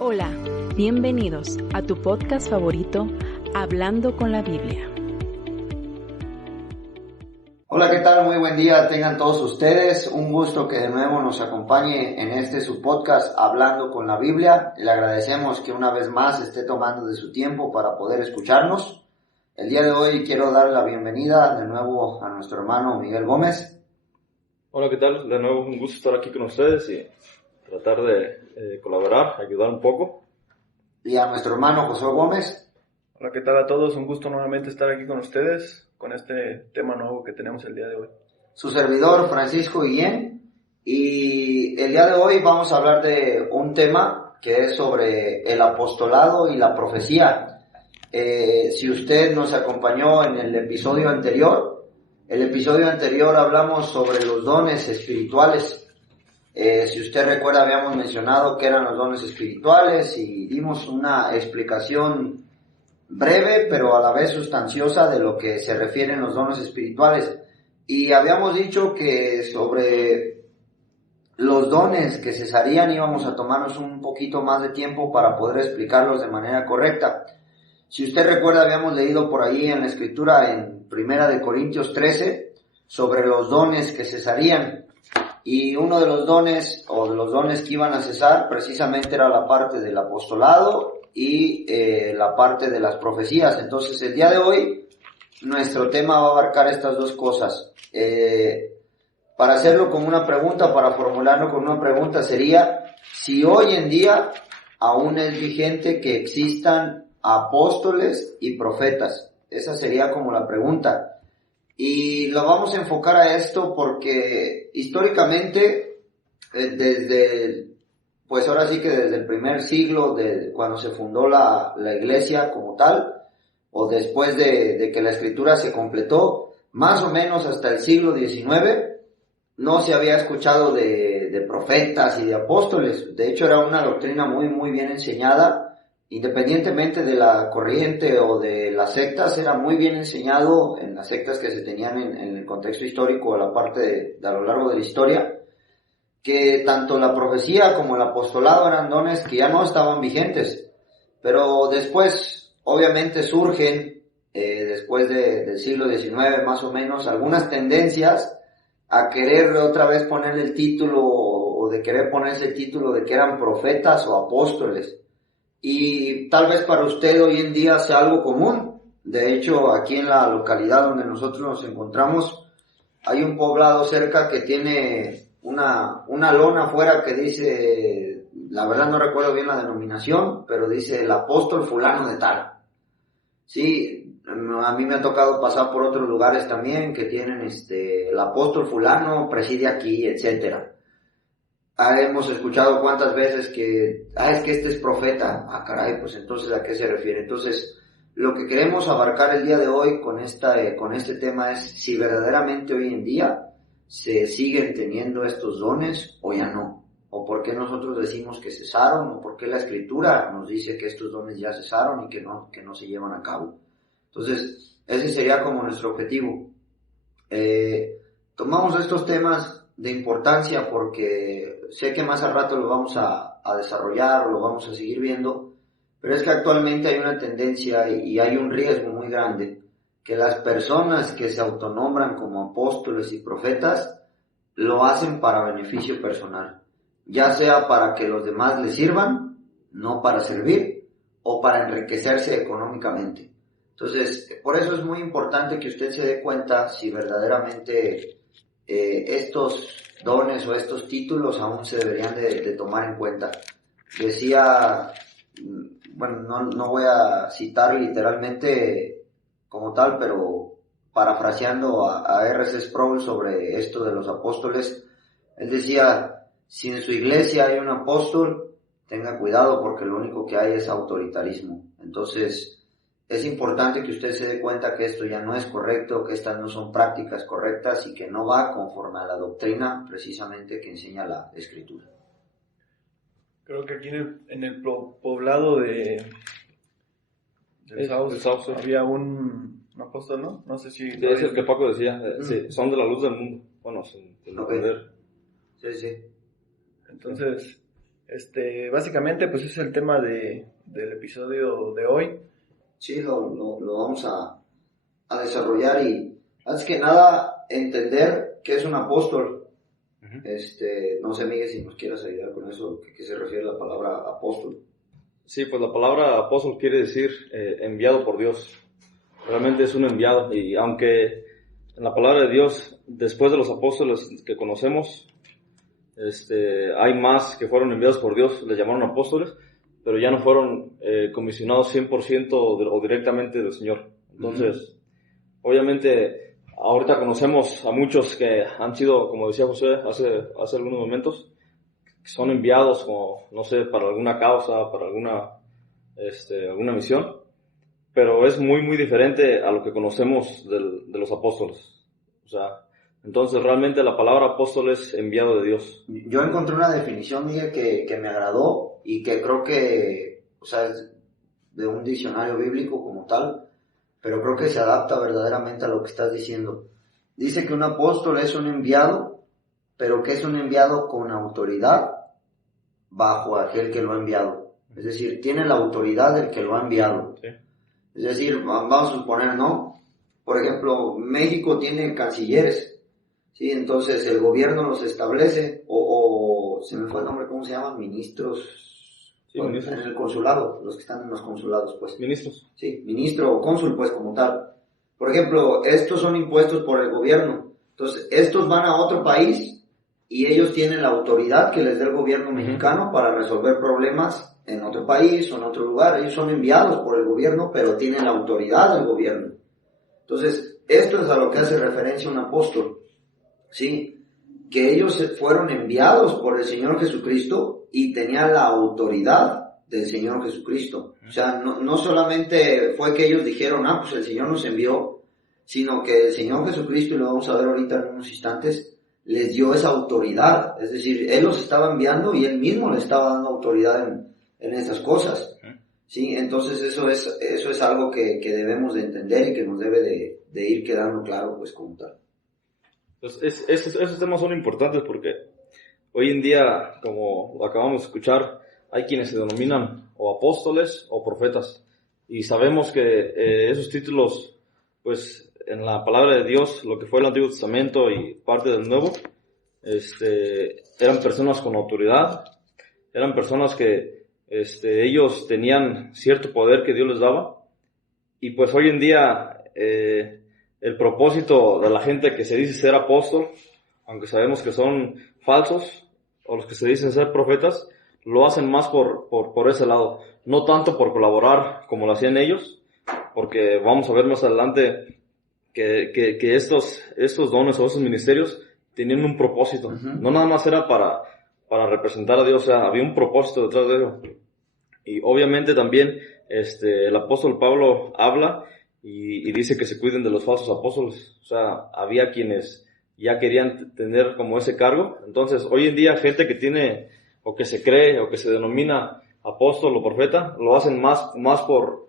Hola, bienvenidos a tu podcast favorito, Hablando con la Biblia. Hola, ¿qué tal? Muy buen día tengan todos ustedes. Un gusto que de nuevo nos acompañe en su podcast Hablando con la Biblia. Le agradecemos que una vez más esté tomando de su tiempo para poder escucharnos. El día de hoy quiero dar la bienvenida de nuevo a nuestro hermano Miguel Gómez. Hola, ¿qué tal? De nuevo un gusto estar aquí con ustedes y tratar de colaborar, ayudar un poco. Y a nuestro hermano Josué Gómez. Hola, ¿qué tal a todos? Un gusto nuevamente estar aquí con ustedes, con este tema nuevo que tenemos el día de hoy. Su servidor Francisco Guillén. Y el día de hoy vamos a hablar de un tema que es sobre el apostolado y la profecía. Si usted nos acompañó en el episodio anterior hablamos sobre los dones espirituales. Si usted recuerda, habíamos mencionado qué eran los dones espirituales y dimos una explicación breve, pero a la vez sustanciosa de lo que se refieren los dones espirituales. Y habíamos dicho que sobre los dones que cesarían íbamos a tomarnos un poquito más de tiempo para poder explicarlos de manera correcta. Si usted recuerda, habíamos leído por ahí en la escritura en 1 Corintios 13 sobre los dones que cesarían. Y uno de los dones que iban a cesar precisamente era la parte del apostolado y la parte de las profecías. Entonces el día de hoy nuestro tema va a abarcar estas dos cosas. Para hacerlo como una pregunta, para formularlo con una pregunta sería si hoy en día aún es vigente que existan apóstoles y profetas. Esa sería como la pregunta. Y lo vamos a enfocar a esto porque históricamente, desde el primer siglo, de cuando se fundó la iglesia como tal, o después de que la escritura se completó, más o menos hasta el siglo XIX, no se había escuchado de profetas y de apóstoles. De hecho, era una doctrina muy, muy bien enseñada. Independientemente de la corriente o de las sectas, era muy bien enseñado en las sectas que se tenían en el contexto histórico, a la parte de a lo largo de la historia, que tanto la profecía como el apostolado eran dones que ya no estaban vigentes. Pero después, obviamente, surgen, después del siglo XIX más o menos, algunas tendencias a querer otra vez ponerle el título, o de querer ponerse el título de que eran profetas o apóstoles. Y tal vez para usted hoy en día sea algo común. De hecho, aquí en la localidad donde nosotros nos encontramos, hay un poblado cerca que tiene una lona afuera que dice, la verdad no recuerdo bien la denominación, pero dice el apóstol fulano de tal. Sí, a mí me ha tocado pasar por otros lugares también que tienen el apóstol fulano preside aquí, etcétera. Hemos escuchado cuántas veces que, es que este es profeta. Caray, pues entonces ¿a qué se refiere? Entonces, lo que queremos abarcar el día de hoy con este tema es si verdaderamente hoy en día se siguen teniendo estos dones o ya no. O por qué nosotros decimos que cesaron, o por qué la escritura nos dice que estos dones ya cesaron y que no se llevan a cabo. Entonces, ese sería como nuestro objetivo. Tomamos estos temas de importancia porque sé que más al rato lo vamos a desarrollar o lo vamos a seguir viendo, pero es que actualmente hay una tendencia y hay un riesgo muy grande que las personas que se autonombran como apóstoles y profetas lo hacen para beneficio personal, ya sea para que los demás les sirvan, no para servir, o para enriquecerse económicamente. Entonces, por eso es muy importante que usted se dé cuenta si verdaderamente estos dones o estos títulos aún se deberían de tomar en cuenta. Decía, bueno, no voy a citar literalmente como tal, pero parafraseando a R.C. Sproul sobre esto de los apóstoles, él decía, si en su iglesia hay un apóstol, tenga cuidado porque lo único que hay es autoritarismo. Entonces, es importante que usted se dé cuenta que esto ya no es correcto, que estas no son prácticas correctas y que no va conforme a la doctrina precisamente que enseña la Escritura. Creo que aquí en el poblado de Sauce había un apóstol, ¿no? No sé si... Sí, es el que Paco decía, sí, son de la luz del mundo. Bueno, Okay. Sí. Entonces, Básicamente, pues es el tema del episodio de hoy. Sí, lo vamos a desarrollar y antes que nada entender qué es un apóstol. No sé, Miguel, si nos quieras ayudar con eso, ¿qué se refiere a la palabra apóstol? Sí, pues la palabra apóstol quiere decir enviado por Dios. Realmente es un enviado, y aunque en la palabra de Dios, después de los apóstoles que conocemos, hay más que fueron enviados por Dios, les llamaron apóstoles, pero ya no fueron comisionados 100% o directamente del Señor. Entonces, obviamente, ahorita conocemos a muchos que han sido, como decía José hace algunos momentos, que son enviados como, no sé, para alguna causa, para alguna misión, pero es muy, muy diferente a lo que conocemos de los apóstoles. O sea, entonces realmente la palabra apóstol es enviado de Dios. Yo encontré una definición, Miguel, que me agradó y que creo que, o sea, es de un diccionario bíblico como tal, pero creo que se adapta verdaderamente a lo que estás diciendo. Dice que un apóstol es un enviado, pero que es un enviado con autoridad bajo aquel que lo ha enviado. Es decir, tiene la autoridad del que lo ha enviado. Sí. Es decir, vamos a suponer, ¿no? Por ejemplo, México tiene cancilleres, ¿sí? Entonces el gobierno los establece, o se me fue el nombre, ¿cómo se llaman? Ministros. Sí, ministros. En el consulado, los que están en los consulados, pues. Ministros. Sí, ministro o cónsul, pues, como tal. Por ejemplo, estos son impuestos por el gobierno. Entonces, estos van a otro país y ellos tienen la autoridad que les da el gobierno mexicano para resolver problemas en otro país o en otro lugar. Ellos son enviados por el gobierno, pero tienen la autoridad del gobierno. Entonces, esto es a lo que hace referencia un apóstol, ¿sí? Que ellos fueron enviados por el Señor Jesucristo y tenían la autoridad del Señor Jesucristo. O sea, no solamente fue que ellos dijeron, pues el Señor nos envió, sino que el Señor Jesucristo, y lo vamos a ver ahorita en unos instantes, les dio esa autoridad. Es decir, Él los estaba enviando y Él mismo le estaba dando autoridad en esas cosas. ¿Sí? Entonces eso es algo que debemos de entender y que nos debe de ir quedando claro, pues, como tal. Entonces, esos temas son importantes porque hoy en día, como acabamos de escuchar, hay quienes se denominan o apóstoles o profetas. Y sabemos que esos títulos, pues, en la palabra de Dios, lo que fue el Antiguo Testamento y parte del Nuevo, eran personas con autoridad, eran personas que ellos tenían cierto poder que Dios les daba. Y pues hoy en día el propósito de la gente que se dice ser apóstol, aunque sabemos que son falsos, o los que se dicen ser profetas, lo hacen más por ese lado, no tanto por colaborar como lo hacían ellos, porque vamos a ver más adelante que estos dones o esos ministerios tenían un propósito. No nada más era para representar a Dios, o sea, había un propósito detrás de ello. Y obviamente también el apóstol Pablo habla y dice que se cuiden de los falsos apóstoles. O sea, había quienes ya querían tener como ese cargo. Entonces, hoy en día, gente que tiene, o que se cree, o que se denomina apóstol o profeta, lo hacen más por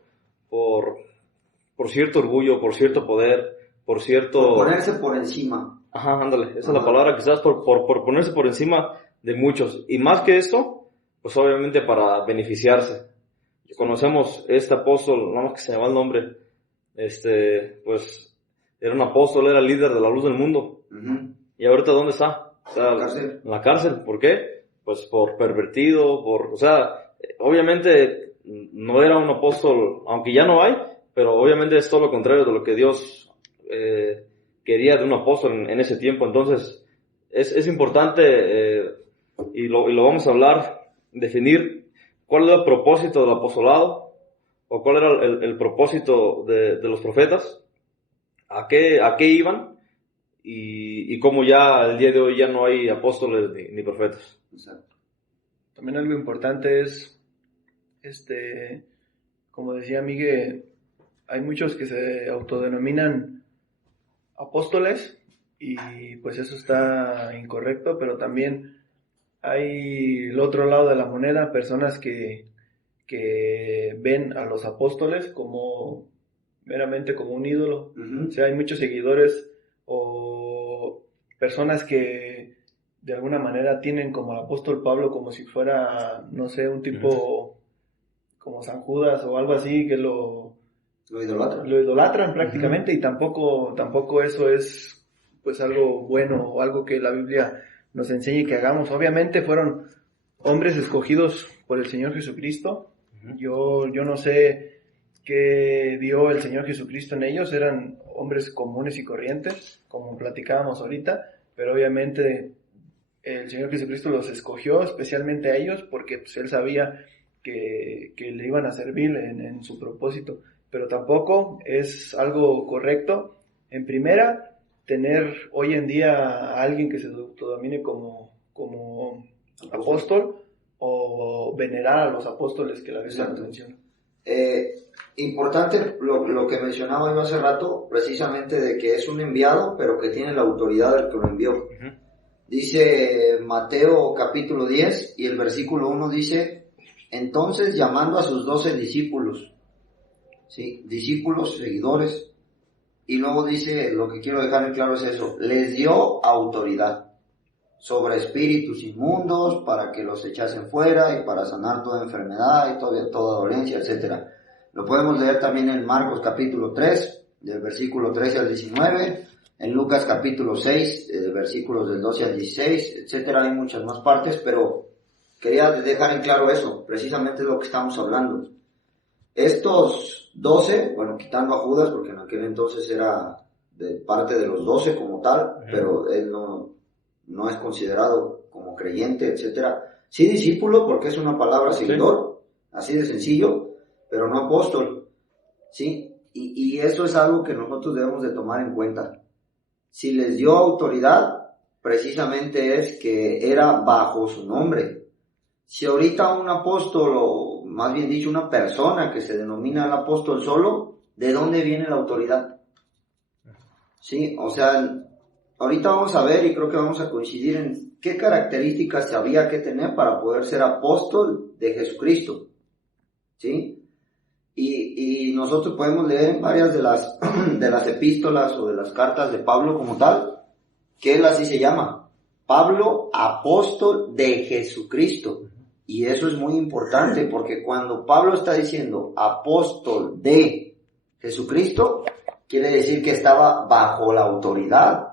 cierto orgullo, por cierto poder, por cierto... Por ponerse por encima. Ajá, ándale, esa es la palabra, quizás por ponerse por encima de muchos. Y más que esto, pues obviamente para beneficiarse. Conocemos este apóstol, nada más que se llama el nombre, pues era un apóstol, era líder de la luz del mundo. ¿Y ahorita dónde está? O sea, en la cárcel. ¿Por qué? Pues por pervertido, o sea, obviamente no era un apóstol, aunque ya no hay, pero obviamente es todo lo contrario de lo que Dios quería de un apóstol en ese tiempo. Entonces, es importante, y lo vamos a hablar, definir cuál era el propósito del apostolado, o cuál era el propósito de los profetas, a qué iban, y cómo ya el día de hoy ya no hay apóstoles ni profetas. Exacto. También algo importante es, como decía Miguel, hay muchos que se autodenominan apóstoles y pues eso está incorrecto, pero también hay el otro lado de la moneda, personas que ven a los apóstoles meramente como un ídolo. O sea, hay muchos seguidores o personas que de alguna manera tienen como al apóstol Pablo como si fuera, no sé, un tipo como San Judas o algo así, que lo idolatran prácticamente, y tampoco eso es pues algo bueno o algo que la Biblia nos enseñe que hagamos. Obviamente fueron hombres escogidos por el Señor Jesucristo. Yo no sé qué vio el Señor Jesucristo en ellos, eran hombres comunes y corrientes, como platicábamos ahorita, pero obviamente el Señor Jesucristo los escogió especialmente a ellos porque pues, Él sabía que le iban a servir en su propósito. Pero tampoco es algo correcto, en primera, tener hoy en día a alguien que se autodomine como apóstol o venerar a los apóstoles que la Biblia nos menciona. Importante lo que mencionaba yo hace rato, precisamente de que es un enviado, pero que tiene la autoridad del que lo envió. Dice Mateo capítulo 10 y el versículo 1 dice: entonces llamando a sus 12 discípulos, ¿sí? Discípulos, seguidores, y luego dice, lo que quiero dejar en claro es eso, les dio autoridad sobre espíritus inmundos para que los echasen fuera y para sanar toda enfermedad y toda dolencia, etc. Lo podemos leer también en Marcos capítulo 3, del versículo 13 al 19, en Lucas capítulo 6, versículos del 12 al 16, etc. Hay muchas más partes, pero quería dejar en claro eso, precisamente es lo que estamos hablando. Estos 12, bueno, quitando a Judas, porque en aquel entonces era de parte de los 12 como tal, pero él no es considerado como creyente, etcétera. Sí discípulo, porque es una palabra seguidor, así de sencillo, pero no apóstol, ¿sí? Y eso es algo que nosotros debemos de tomar en cuenta. Si les dio autoridad, precisamente es que era bajo su nombre. Si ahorita un apóstol, o más bien dicho, una persona que se denomina el apóstol solo, ¿de dónde viene la autoridad? Sí, o sea, ahorita vamos a ver y creo que vamos a coincidir en qué características había que tener para poder ser apóstol de Jesucristo, ¿sí? Y nosotros podemos leer en varias de las epístolas o de las cartas de Pablo como tal, que él así se llama, Pablo, apóstol de Jesucristo. Y eso es muy importante porque cuando Pablo está diciendo apóstol de Jesucristo, quiere decir que estaba bajo la autoridad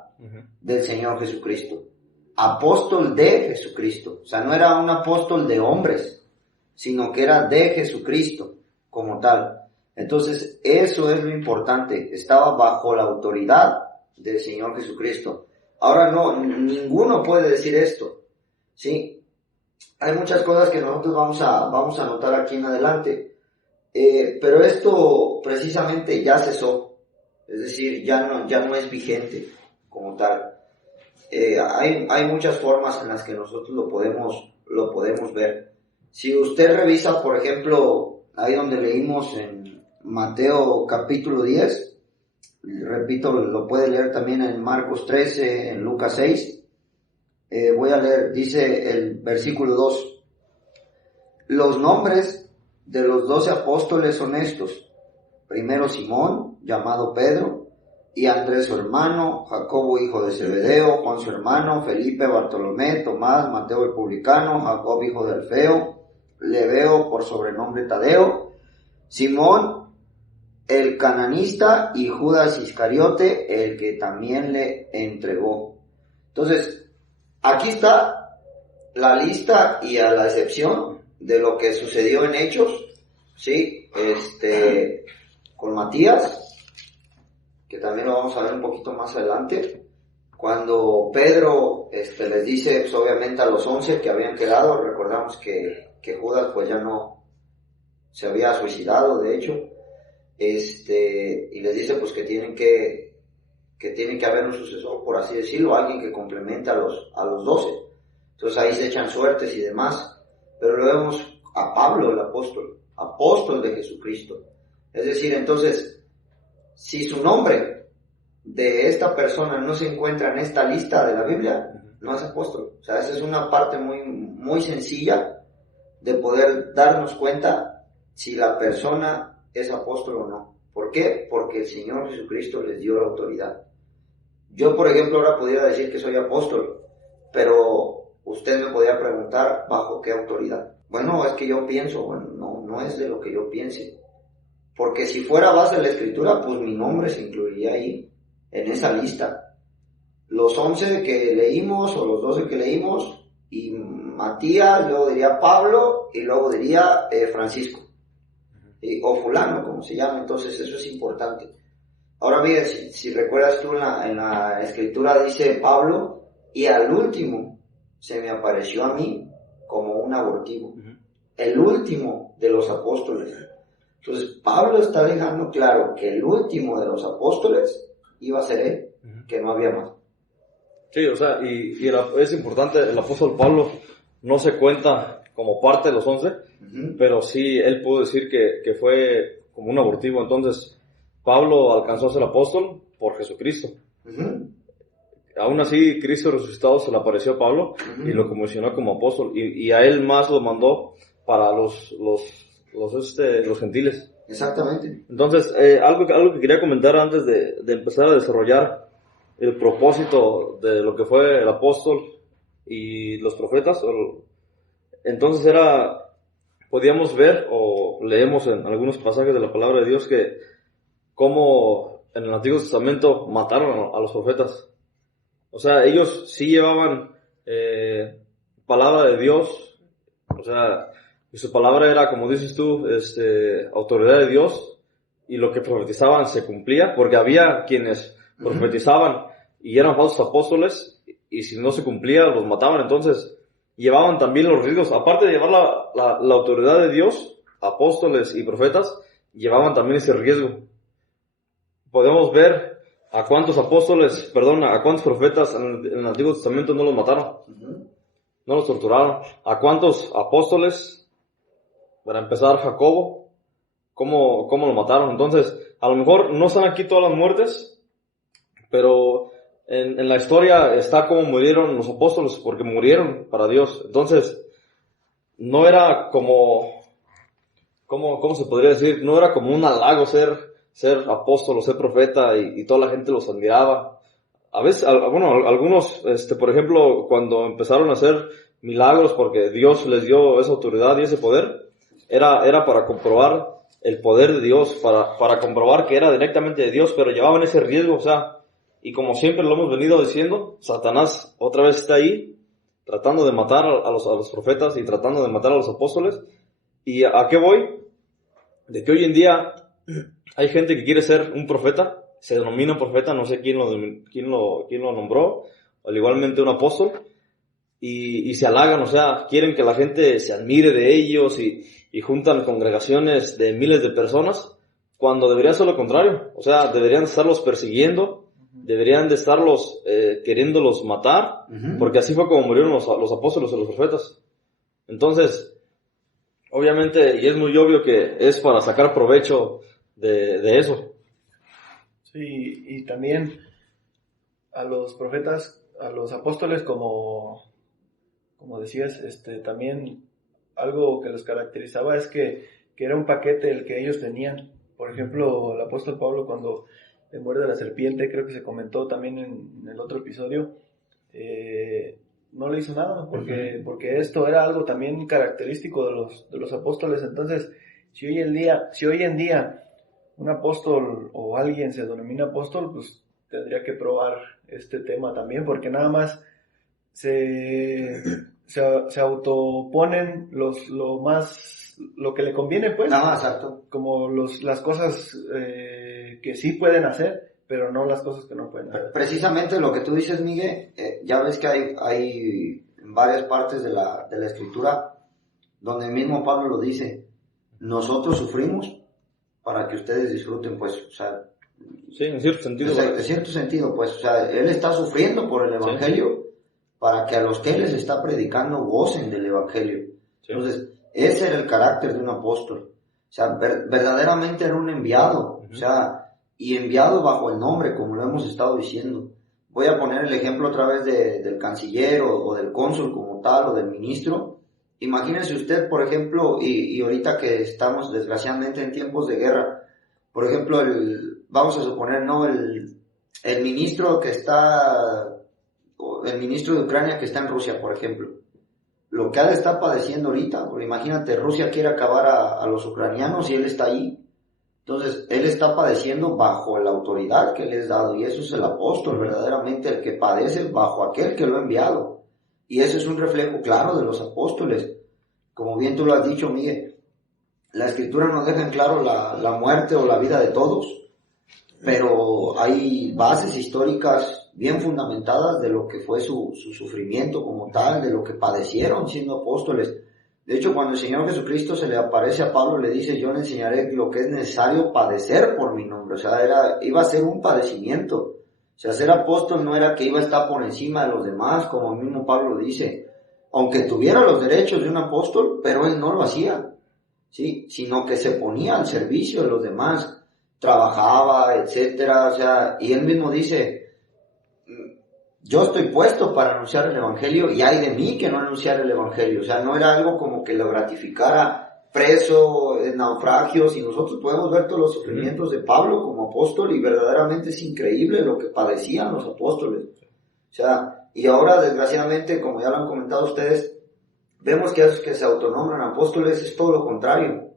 del Señor Jesucristo. Apóstol de Jesucristo. O sea, no era un apóstol de hombres, sino que era de Jesucristo como tal. Entonces, eso es lo importante. Estaba bajo la autoridad del Señor Jesucristo. Ahora ninguno puede decir esto, ¿sí? Hay muchas cosas que nosotros vamos a notar aquí en adelante, pero esto precisamente ya cesó, es decir, ya no es vigente como tal. Hay muchas formas en las que nosotros lo podemos ver. Si usted revisa, por ejemplo, ahí donde leímos en Mateo capítulo 10, repito, lo puede leer también en Marcos 13, en Lucas 6. Voy a leer, dice el versículo 2. Los nombres de los 12 apóstoles son estos. Primero Simón, llamado Pedro, y Andrés su hermano, Jacobo hijo de Zebedeo, Juan su hermano, Felipe, Bartolomé, Tomás, Mateo el publicano, Jacob hijo de Alfeo, Lebeo por sobrenombre Tadeo, Simón el cananista y Judas Iscariote, el que también le entregó. Entonces, aquí está la lista y a la excepción de lo que sucedió en Hechos, ¿sí? Con Matías, que también lo vamos a ver un poquito más adelante, cuando Pedro les dice, pues, obviamente a los 11 que habían quedado, recordamos que Judas pues ya no se había suicidado, de hecho, y les dice pues que tiene que haber un sucesor, por así decirlo, alguien que complemente a los 12. Entonces ahí se echan suertes y demás, pero luego vemos a Pablo, el apóstol de Jesucristo. Es decir, entonces, si su nombre de esta persona no se encuentra en esta lista de la Biblia, no es apóstol. O sea, esa es una parte muy, muy sencilla de poder darnos cuenta si la persona es apóstol o no. ¿Por qué? Porque el Señor Jesucristo les dio la autoridad. Yo, por ejemplo, ahora pudiera decir que soy apóstol, pero usted me podía preguntar bajo qué autoridad. Bueno, es que yo pienso, bueno, no es de lo que yo piense. Porque si fuera a base de la escritura, pues mi nombre se incluiría ahí, en esa lista. Los 11 que leímos, o los 12 que leímos, y Matías, luego diría Pablo, y luego diría Francisco. O fulano, como se llama, entonces eso es importante. Ahora bien, si recuerdas tú en la escritura dice Pablo, y al último se me apareció a mí como un abortivo. El último de los apóstoles. Entonces Pablo está dejando claro que el último de los apóstoles iba a ser él, que no había más. Sí, o sea, es importante, el apóstol Pablo no se cuenta como parte de los 11, pero sí él pudo decir que fue como un abortivo. Entonces Pablo alcanzó a ser apóstol por Jesucristo. Aún así, Cristo resucitado se le apareció a Pablo y lo comisionó como apóstol, y a él más lo mandó para los gentiles. Exactamente. Entonces, algo que quería comentar antes de empezar a desarrollar el propósito de lo que fue el apóstol y los profetas. Entonces podíamos ver o leemos en algunos pasajes de la palabra de Dios que cómo en el Antiguo Testamento mataron a los profetas. O sea, ellos sí llevaban palabra de Dios, o sea, y su palabra era, como dices tú, autoridad de Dios, y lo que profetizaban se cumplía, porque había quienes profetizaban y eran falsos apóstoles, y si no se cumplía los mataban. Entonces llevaban también los riesgos, aparte de llevar la autoridad de Dios, apóstoles y profetas, llevaban también ese riesgo. Podemos ver a cuántos profetas en el Antiguo Testamento no los mataron, no los torturaron, a cuántos apóstoles, para empezar Jacobo, cómo lo mataron. Entonces, a lo mejor no están aquí todas las muertes, pero en la historia está cómo murieron los apóstoles, porque murieron para Dios. Entonces, no era como, ¿cómo se podría decir? No era como un halago ser apóstol o ser profeta y toda la gente los admiraba. A veces, algunos, por ejemplo, cuando empezaron a hacer milagros porque Dios les dio esa autoridad y ese poder, era para comprobar el poder de Dios, para comprobar que era directamente de Dios, pero llevaban ese riesgo, o sea, y como siempre lo hemos venido diciendo, Satanás otra vez está ahí, tratando de matar a los profetas y tratando de matar a los apóstoles. ¿Y a qué voy? De que hoy en día hay gente que quiere ser un profeta, se denomina profeta, no sé quién lo nombró, o igualmente un apóstol, y se halagan, o sea, quieren que la gente se admire de ellos y juntan congregaciones de miles de personas, cuando debería ser lo contrario. O sea, deberían estarlos persiguiendo, deberían de estarlos queriéndolos matar, porque así fue como murieron los apóstoles y los profetas. Entonces, obviamente, y es muy obvio que es para sacar provecho de eso. Sí, y también a los profetas, a los apóstoles, como decías, también algo que los caracterizaba es que era un paquete el que ellos tenían. Por ejemplo, el apóstol Pablo, cuando le muerde la serpiente, creo que se comentó también en el otro episodio, no le hizo nada, porque esto era algo también característico de los apóstoles. Entonces, si hoy en día un apóstol o alguien se denomina apóstol, pues tendría que probar este tema también, porque nada más se autoponen lo que le conviene, pues. Exacto. Como las cosas que sí pueden hacer, pero no las cosas que no pueden hacer. Precisamente lo que tú dices, Miguel, ya ves que hay varias partes de la escritura donde el mismo Pablo lo dice: nosotros sufrimos para que ustedes disfruten, pues, o sea... Sí, en cierto sentido. En cierto sentido, pues, o sea, él está sufriendo por el Evangelio, sí, para que a los que él les está predicando gocen del Evangelio. Sí. Entonces, ese era el carácter de un apóstol. O sea, verdaderamente era un enviado, o sea, y enviado bajo el nombre, como lo hemos estado diciendo. Voy a poner el ejemplo otra vez del canciller o del cónsul como tal, o del ministro. Imagínese usted, por ejemplo, y ahorita que estamos desgraciadamente en tiempos de guerra, por ejemplo, vamos a suponer, ¿no? El ministro que está el ministro de Ucrania que está en Rusia, por ejemplo, lo que ha de estar padeciendo ahorita, porque imagínate, Rusia quiere acabar a los ucranianos y él está ahí. Entonces, él está padeciendo bajo la autoridad que le es dado, y eso es el apóstol, verdaderamente el que padece bajo aquel que lo ha enviado. Y eso es un reflejo claro de los apóstoles. Como bien tú lo has dicho, Miguel, la Escritura nos deja en claro la muerte o la vida de todos, pero hay bases históricas bien fundamentadas de lo que fue su sufrimiento como tal, de lo que padecieron siendo apóstoles. De hecho, cuando el Señor Jesucristo se le aparece a Pablo, le dice, yo le enseñaré lo que es necesario padecer por mi nombre. O sea, iba a ser un padecimiento. O sea, ser apóstol no era que iba a estar por encima de los demás, como el mismo Pablo dice. Aunque tuviera los derechos de un apóstol, pero él no lo hacía, ¿sí? Sino que se ponía al servicio de los demás, trabajaba, etcétera. O sea, y él mismo dice, yo estoy puesto para anunciar el evangelio y hay de mí que no anunciar el evangelio. O sea, no era algo como que lo gratificara preso, en naufragios, y nosotros podemos ver todos los sufrimientos de Pablo como apóstol y verdaderamente es increíble lo que padecían los apóstoles. O sea, y ahora desgraciadamente, como ya lo han comentado ustedes, vemos que esos que se autonombran apóstoles es todo lo contrario.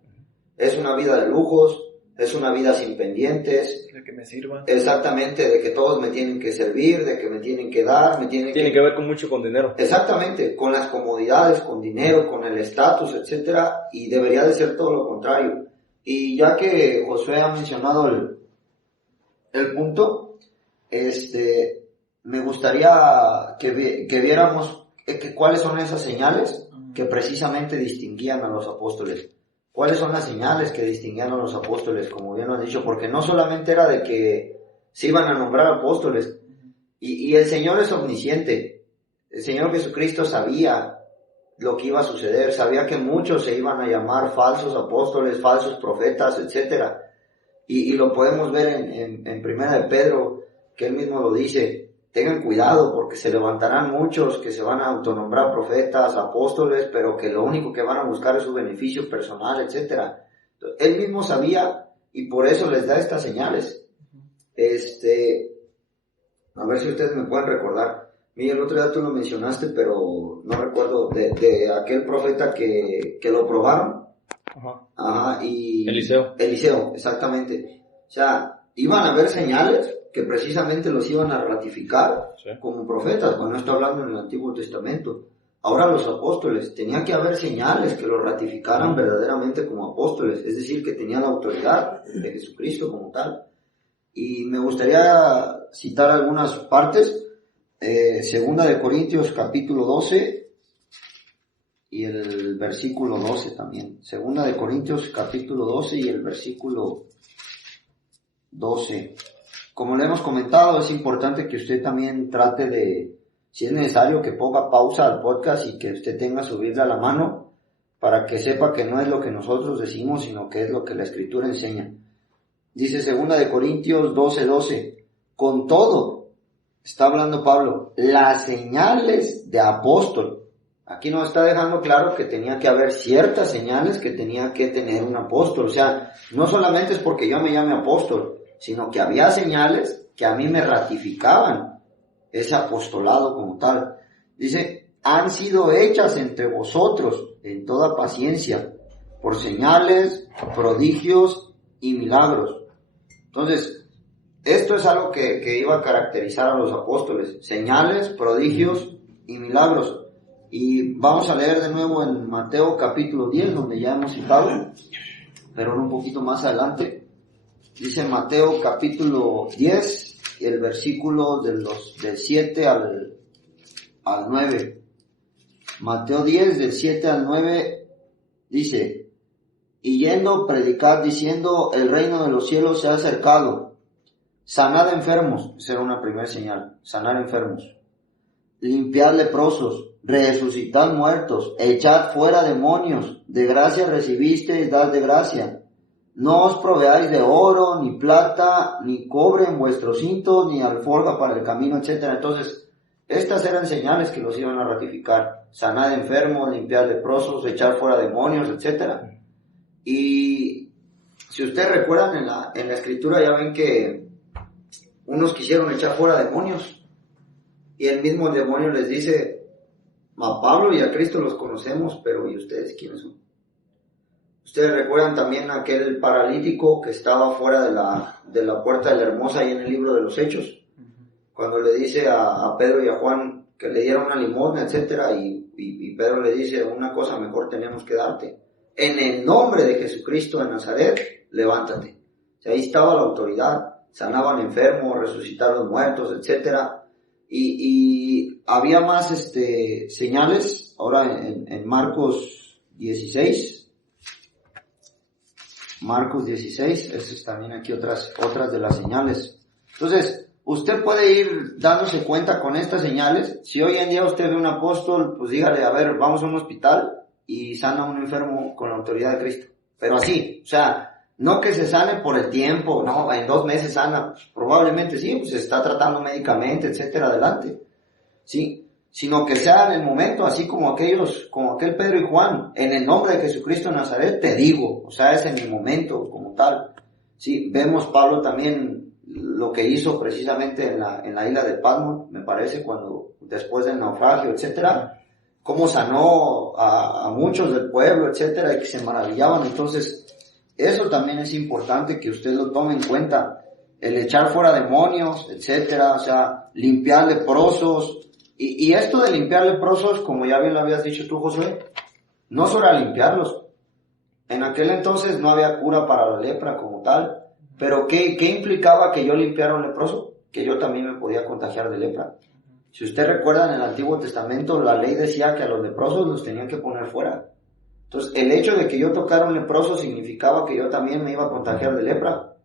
Es una vida de lujos, es una vida sin pendientes. De que me sirvan. Exactamente, de que todos me tienen que servir, de que me tienen que dar, Tiene que ver con mucho con dinero. Exactamente, con las comodidades, con dinero, con el estatus, etcétera, y debería de ser todo lo contrario. Y ya que Josué ha mencionado el punto, me gustaría que viéramos cuáles son esas señales que precisamente distinguían a los apóstoles. ¿Cuáles son las señales que distinguían a los apóstoles? Como bien lo han dicho, porque no solamente era de que se iban a nombrar apóstoles, y el Señor es omnisciente. El Señor Jesucristo sabía lo que iba a suceder, sabía que muchos se iban a llamar falsos apóstoles, falsos profetas, etcétera. Y lo podemos ver en Primera de Pedro, que él mismo lo dice, tengan cuidado porque se levantarán muchos que se van a autonombrar profetas, apóstoles, pero que lo único que van a buscar es su beneficio personal, etcétera. Él mismo sabía y por eso les da estas señales. A ver si ustedes me pueden recordar. Mira, el otro día tú lo mencionaste, pero no recuerdo de aquel profeta que lo probaron. Ajá, y Eliseo, exactamente. O sea, iban a haber señales que precisamente los iban a ratificar como profetas, cuando está hablando en el Antiguo Testamento. Ahora los apóstoles, tenía que haber señales que los ratificaran verdaderamente como apóstoles, es decir, que tenían la autoridad de Jesucristo como tal. Y me gustaría citar algunas partes, Segunda de Corintios capítulo 12 y el versículo 12 también. Segunda de Corintios capítulo 12 y el versículo 12. Como le hemos comentado, es importante que usted también trate de, si es necesario, que ponga pausa al podcast y que usted tenga su Biblia a la mano para que sepa que no es lo que nosotros decimos, sino que es lo que la Escritura enseña. Dice Segunda de Corintios 12:12, con todo, está hablando Pablo, las señales de apóstol. Aquí nos está dejando claro que tenía que haber ciertas señales que tenía que tener un apóstol. O sea, no solamente es porque yo me llame apóstol, sino que había señales que a mí me ratificaban ese apostolado como tal. Dice, han sido hechas entre vosotros en toda paciencia, por señales, prodigios y milagros. Entonces, esto es algo que iba a caracterizar a los apóstoles, señales, prodigios y milagros. Y vamos a leer de nuevo en Mateo capítulo 10, donde ya hemos citado, pero un poquito más adelante. Dice Mateo capítulo 10, el versículo del 7 al 9. Mateo 10, del 7 al 9, dice, y yendo, predicad diciendo, el reino de los cielos se ha acercado. Sanad enfermos, esa era una primera señal, sanar enfermos. Limpiad leprosos, resucitad muertos, echad fuera demonios, de gracia recibisteis, dad de gracia. No os proveáis de oro, ni plata, ni cobre en vuestros cintos, ni alforja para el camino, etc. Entonces, estas eran señales que los iban a ratificar. Sanad enfermos, limpiad leprosos, echar fuera demonios, etc. Y si ustedes recuerdan en la escritura, ya ven que unos quisieron echar fuera demonios. Y el mismo demonio les dice, a Pablo y a Cristo los conocemos, pero ¿y ustedes quiénes son? Ustedes recuerdan también aquel paralítico que estaba fuera de la puerta de la Hermosa ahí en el libro de los Hechos, cuando le dice a Pedro y a Juan que le dieron una limosna, etcétera, y Pedro le dice, una cosa mejor tenemos que darte. En el nombre de Jesucristo de Nazaret, levántate. O sea, ahí estaba la autoridad, sanaban enfermos, resucitaron muertos, etcétera. Y había más señales, ahora en Marcos 16. Marcos 16, es también aquí otras de las señales. Entonces, usted puede ir dándose cuenta con estas señales. Si hoy en día usted ve un apóstol, pues dígale, a ver, vamos a un hospital y sana a un enfermo con la autoridad de Cristo. Pero así, o sea, no que se sane por el tiempo, no, en 2 meses sana, pues, probablemente sí, pues se está tratando médicamente, etcétera, adelante. Sí, sino que sea en el momento, así como aquel Pedro y Juan, en el nombre de Jesucristo de Nazaret, te digo, o sea, es en el momento como tal. Sí, vemos Pablo también lo que hizo precisamente en la isla de Patmos, me parece, cuando después del naufragio, etcétera, cómo sanó a muchos del pueblo, etcétera, y que se maravillaban. Entonces, eso también es importante que usted lo tome en cuenta, el echar fuera demonios, etcétera, o sea, limpiar leprosos. Y esto de limpiar leprosos, como ya bien lo habías dicho tú, Josué, no solo era limpiarlos. En aquel entonces no había cura para la lepra como tal, pero ¿qué implicaba que yo limpiara un leproso? Que yo también me podía contagiar de lepra. Si usted recuerda, en el Antiguo Testamento la ley decía que a los leprosos los tenían que poner fuera. Entonces, el hecho de que yo tocara un leproso significaba que yo también me iba a contagiar de lepra.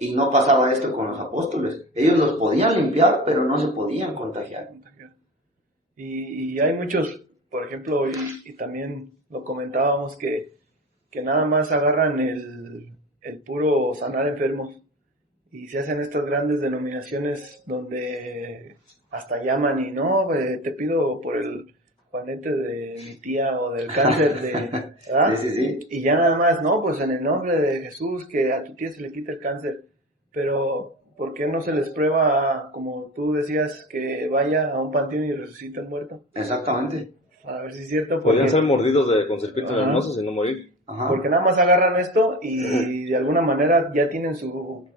Y no pasaba esto con los apóstoles. Ellos los podían limpiar, pero no se podían contagiar. Y hay muchos, por ejemplo, y también lo comentábamos, que nada más agarran el puro sanar enfermos y se hacen estas grandes denominaciones donde hasta llaman y no, te pido por el juanete de mi tía o del cáncer ¿verdad? Sí. Y ya nada más, no, pues en el nombre de Jesús, que a tu tía se le quite el cáncer. Pero ¿por qué no se les prueba, como tú decías, que vaya a un panteón y resucite el muerto? Exactamente. A ver si es cierto. Podrían ser mordidos con serpientes venenosas y no morir. Ajá. Porque nada más agarran esto y de alguna manera ya tienen su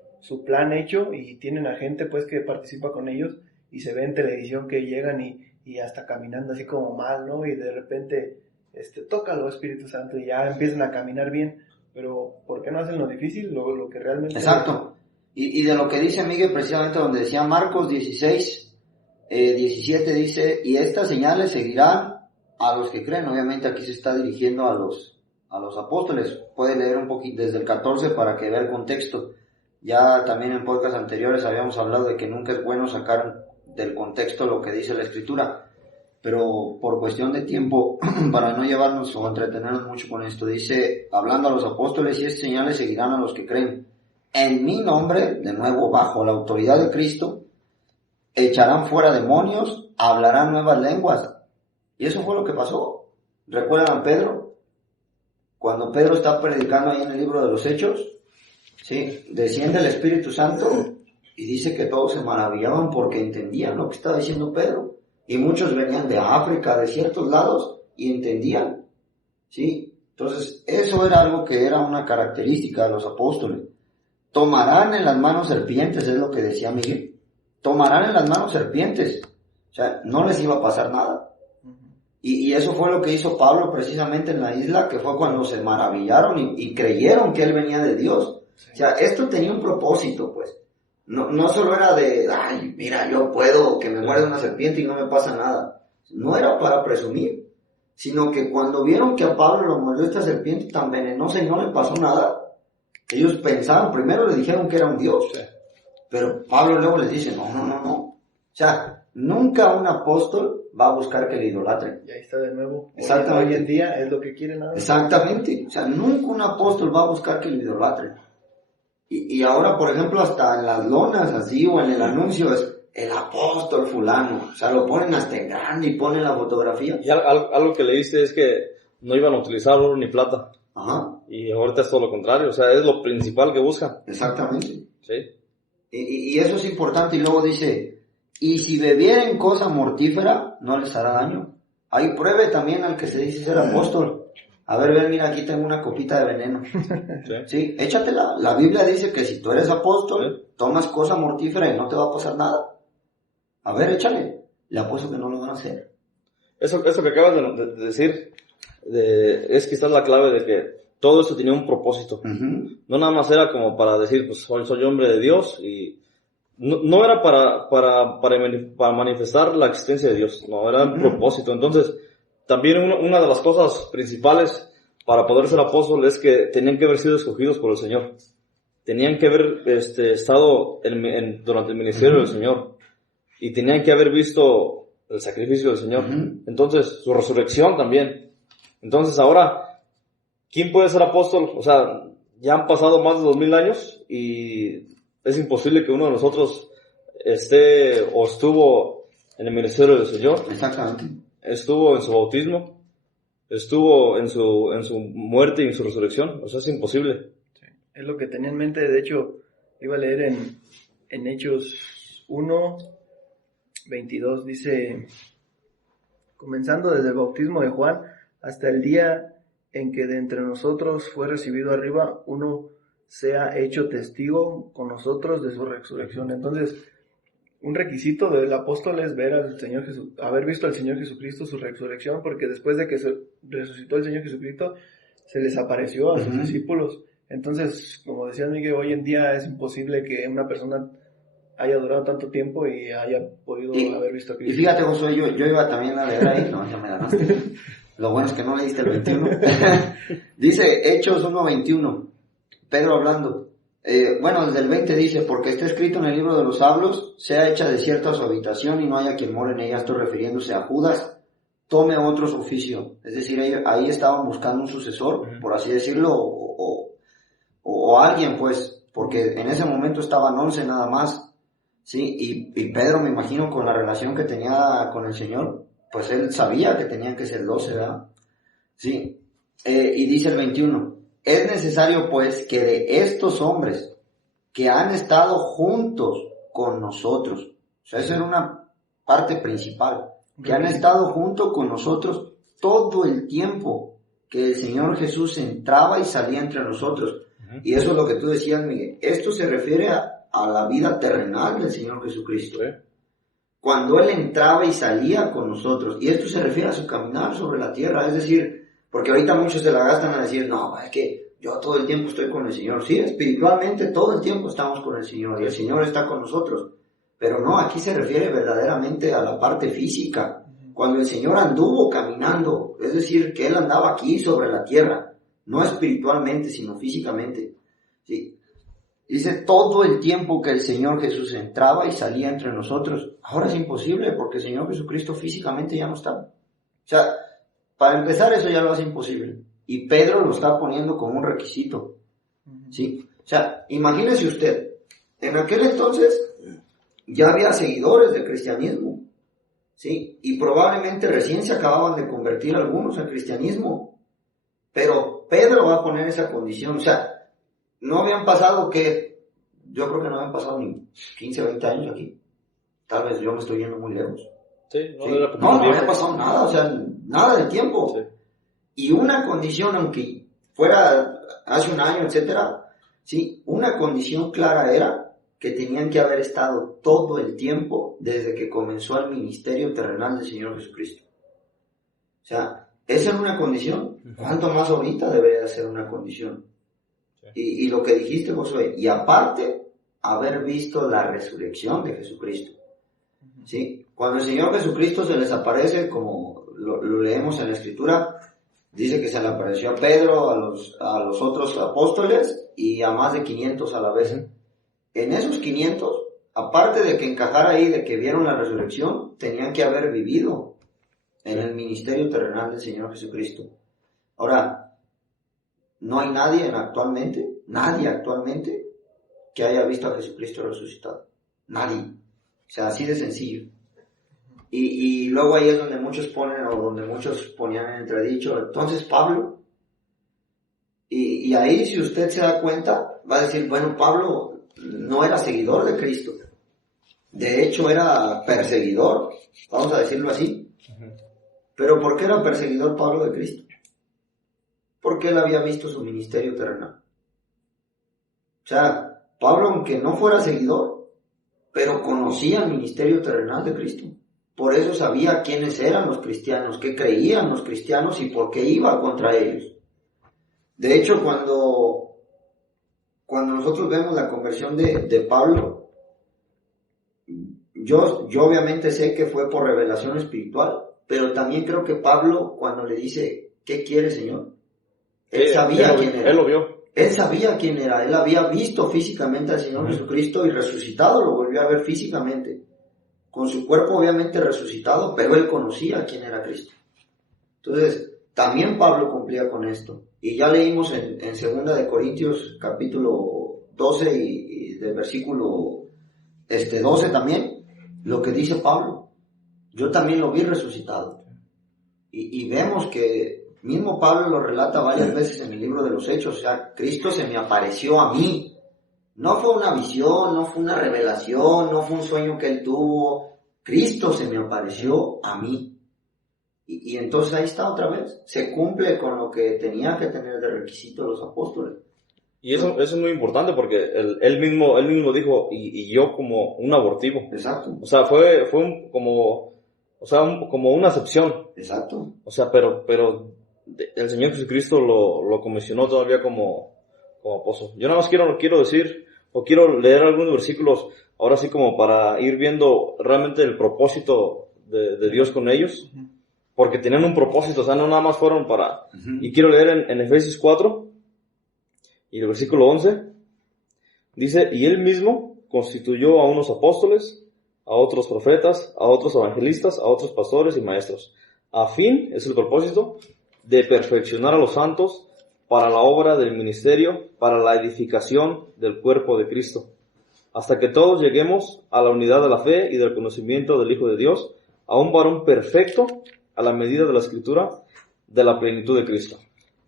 plan hecho y tienen a gente pues que participa con ellos y se ve en televisión que llegan y hasta caminando así como mal, ¿no? Y de repente, tócalo, Espíritu Santo, y ya empiezan a caminar bien. Pero ¿por qué no hacen lo difícil, lo que realmente... Exacto. Y de lo que dice Miguel, precisamente donde decía Marcos 16, 17, dice, y estas señales seguirán a los que creen. Obviamente aquí se está dirigiendo a los apóstoles. Puede leer un poquito desde el 14 para que vea el contexto. Ya también en podcasts anteriores habíamos hablado de que nunca es bueno sacar del contexto lo que dice la Escritura. Pero por cuestión de tiempo, para no llevarnos o entretenernos mucho con esto, dice, hablando a los apóstoles, y estas señales seguirán a los que creen. En mi nombre, de nuevo, bajo la autoridad de Cristo, echarán fuera demonios, hablarán nuevas lenguas. Y eso fue lo que pasó. ¿Recuerdan a Pedro? Cuando Pedro está predicando ahí en el libro de los Hechos, ¿sí? Desciende el Espíritu Santo y dice que todos se maravillaban porque entendían lo que estaba diciendo Pedro. Y muchos venían de África, de ciertos lados, y entendían. ¿Sí? Entonces, eso era algo que era una característica de los apóstoles. Tomarán en las manos serpientes, es lo que decía Miguel. Tomarán en las manos serpientes. O sea, no les iba a pasar nada. Y eso fue lo que hizo Pablo precisamente en la isla, que fue cuando se maravillaron y creyeron que él venía de Dios. O sea, esto tenía un propósito, pues. No solo era de, ay, mira, yo puedo que me muerde una serpiente y no me pasa nada. No era para presumir, sino que cuando vieron que a Pablo lo mordió esta serpiente tan venenosa y no le pasó nada, ellos pensaron, primero le dijeron que era un dios, pero Pablo luego les dice, no. O sea, nunca un apóstol va a buscar que le idolatren. Y ahí está de nuevo. Exactamente. Hoy en día es lo que quieren nada. Exactamente. O sea, nunca un apóstol va a buscar que le idolatren. Y ahora, por ejemplo, hasta en las lonas, así, o en el anuncio, es el apóstol fulano. O sea, lo ponen hasta en grande y ponen la fotografía. Y algo que leíste es que no iban a utilizar oro ni plata. Ajá. Y ahorita es todo lo contrario. O sea, es lo principal que buscan. Exactamente. Sí. Y eso es importante. Y luego dice, y si bebieren cosa mortífera, no les hará daño. Ahí pruebe también al que se dice ser apóstol. A ver, ven, mira, aquí tengo una copita de veneno. Sí, échatela. La Biblia dice que si tú eres apóstol, tomas cosa mortífera y no te va a pasar nada. A ver, échale. Le apuesto que no lo van a hacer. Eso que acabas de decir, es quizás la clave de que todo eso tenía un propósito. No nada más era como para decir, pues soy hombre de Dios, y no era para manifestar la existencia de Dios, no, era un propósito. Entonces, también una de las cosas principales para poder ser apóstol es que tenían que haber sido escogidos por el Señor. Tenían que haber estado durante el ministerio del Señor. Y tenían que haber visto el sacrificio del Señor. Entonces, su resurrección también. Entonces, ahora, ¿quién puede ser apóstol? O sea, ya han pasado más de 2000 años y es imposible que uno de nosotros esté o estuvo en el ministerio del Señor. Exactamente. Estuvo en su bautismo, estuvo en su muerte y en su resurrección. O sea, es imposible. Sí. Es lo que tenía en mente. De hecho, iba a leer en Hechos 1:22, dice: comenzando desde el bautismo de Juan hasta el día en que de entre nosotros fue recibido arriba, uno sea hecho testigo con nosotros de su resurrección. Entonces, un requisito del apóstol es ver al Señor Jesús, haber visto al Señor Jesucristo, su resurrección, porque después de que se resucitó el Señor Jesucristo, se les apareció a sus discípulos. Entonces, como decía Miguel, hoy en día es imposible que una persona haya durado tanto tiempo y haya podido haber visto a Cristo. Y fíjate, Josué, yo iba también a leer ahí, no, ya me ganaste. Lo bueno es que no leíste el 21. Dice Hechos 1:21, Pedro hablando. Desde el 20 dice: porque está escrito en el libro de los Hablos, sea hecha desierta su habitación y no haya quien more en ella. Estoy refiriéndose a Judas, tome otro su oficio. Es decir, ahí estaban buscando un sucesor, por así decirlo, o alguien, pues, porque en ese momento estaban 11 nada más. Sí, y Pedro, me imagino, con la relación que tenía con el Señor, pues él sabía que tenían que ser 12, ¿verdad? Sí, y dice el 21, es necesario pues que de estos hombres que han estado juntos con nosotros, o sea, eso era una parte principal, que han estado junto con nosotros todo el tiempo que el Señor Jesús entraba y salía entre nosotros. Y eso es lo que tú decías, Miguel. Esto se refiere a la vida terrenal del Señor Jesucristo. Cuando Él entraba y salía con nosotros. Y esto se refiere a su caminar sobre la tierra. Es decir, porque ahorita muchos se la gastan a decir, no, es que yo todo el tiempo estoy con el Señor. Sí, espiritualmente todo el tiempo estamos con el Señor y el Señor está con nosotros. Pero no, aquí se refiere verdaderamente a la parte física. Cuando el Señor anduvo caminando, es decir, que Él andaba aquí sobre la tierra, no espiritualmente, sino físicamente. Sí. Dice todo el tiempo que el Señor Jesús entraba y salía entre nosotros. Ahora es imposible porque el Señor Jesucristo físicamente ya no está. O sea, para empezar eso ya lo hace imposible. Y Pedro lo está poniendo como un requisito. ¿Sí? O sea, imagínese usted, en aquel entonces ya había seguidores del cristianismo. ¿Sí? Y probablemente recién se acababan de convertir algunos al cristianismo. Pero Pedro va a poner esa condición. O sea, no habían pasado yo creo que no habían pasado ni 15, 20 años aquí. Tal vez yo me estoy yendo muy lejos. Sí, no había pasado nada, o sea, nada de tiempo. Sí. Y una condición, aunque fuera hace un año, etcétera, sí, una condición clara era que tenían que haber estado todo el tiempo desde que comenzó el ministerio terrenal del Señor Jesucristo. O sea, esa era una condición. ¿Cuánto más ahorita debería de ser una condición? Y lo que dijiste, Josué, y aparte, haber visto la resurrección de Jesucristo. ¿Sí? Cuando el Señor Jesucristo se les aparece, como lo leemos en la Escritura, dice que se le apareció a Pedro, a los otros apóstoles y a más de 500 a la vez. En esos 500, aparte de que encajara ahí, de que vieron la resurrección, tenían que haber vivido en el ministerio terrenal del Señor Jesucristo. Ahora, no hay nadie actualmente que haya visto a Jesucristo resucitado. Nadie. O sea, así de sencillo. Y luego ahí es donde muchos ponían en entredicho, entonces Pablo. Y ahí, si usted se da cuenta, va a decir, bueno, Pablo no era seguidor de Cristo. De hecho, era perseguidor, vamos a decirlo así. Pero ¿por qué era perseguidor Pablo de Cristo? Porque él había visto su ministerio terrenal. O sea, Pablo, aunque no fuera seguidor, pero conocía el ministerio terrenal de Cristo. Por eso sabía quiénes eran los cristianos, qué creían los cristianos y por qué iba contra ellos. De hecho, cuando nosotros vemos la conversión de Pablo, yo obviamente sé que fue por revelación espiritual, pero también creo que Pablo, cuando le dice, ¿qué quiere, Señor? Él sabía quién era. Él lo vio. Él sabía quién era. Él había visto físicamente al Señor Jesucristo y resucitado, lo volvió a ver físicamente. Con su cuerpo obviamente resucitado, pero él conocía quién era Cristo. Entonces, también Pablo cumplía con esto. Y ya leímos en 2 de Corintios capítulo 12 y del versículo 12 también, lo que dice Pablo. Yo también lo vi resucitado. Y vemos que mismo Pablo lo relata varias veces en el libro de los Hechos. O sea, Cristo se me apareció a mí. No fue una visión, no fue una revelación, no fue un sueño que él tuvo. Cristo se me apareció a mí. Y entonces ahí está otra vez. Se cumple con lo que tenía que tener de requisito los apóstoles. Y eso es muy importante porque él mismo dijo, y yo como un abortivo. Exacto. O sea, fue como una excepción. Exacto. O sea, pero el Señor Jesucristo lo comisionó todavía como apóstol. Yo nada más quiero decir, o quiero leer algunos versículos, ahora sí como para ir viendo realmente el propósito de Dios con ellos. Porque tenían un propósito, o sea, no nada más fueron para... Y quiero leer en Efesios 4, y el versículo 11, dice, y él mismo constituyó a unos apóstoles, a otros profetas, a otros evangelistas, a otros pastores y maestros, a fin, es el propósito, de perfeccionar a los santos para la obra del ministerio, para la edificación del cuerpo de Cristo, hasta que todos lleguemos a la unidad de la fe y del conocimiento del Hijo de Dios, a un varón perfecto, a la medida de la Escritura, de la plenitud de Cristo.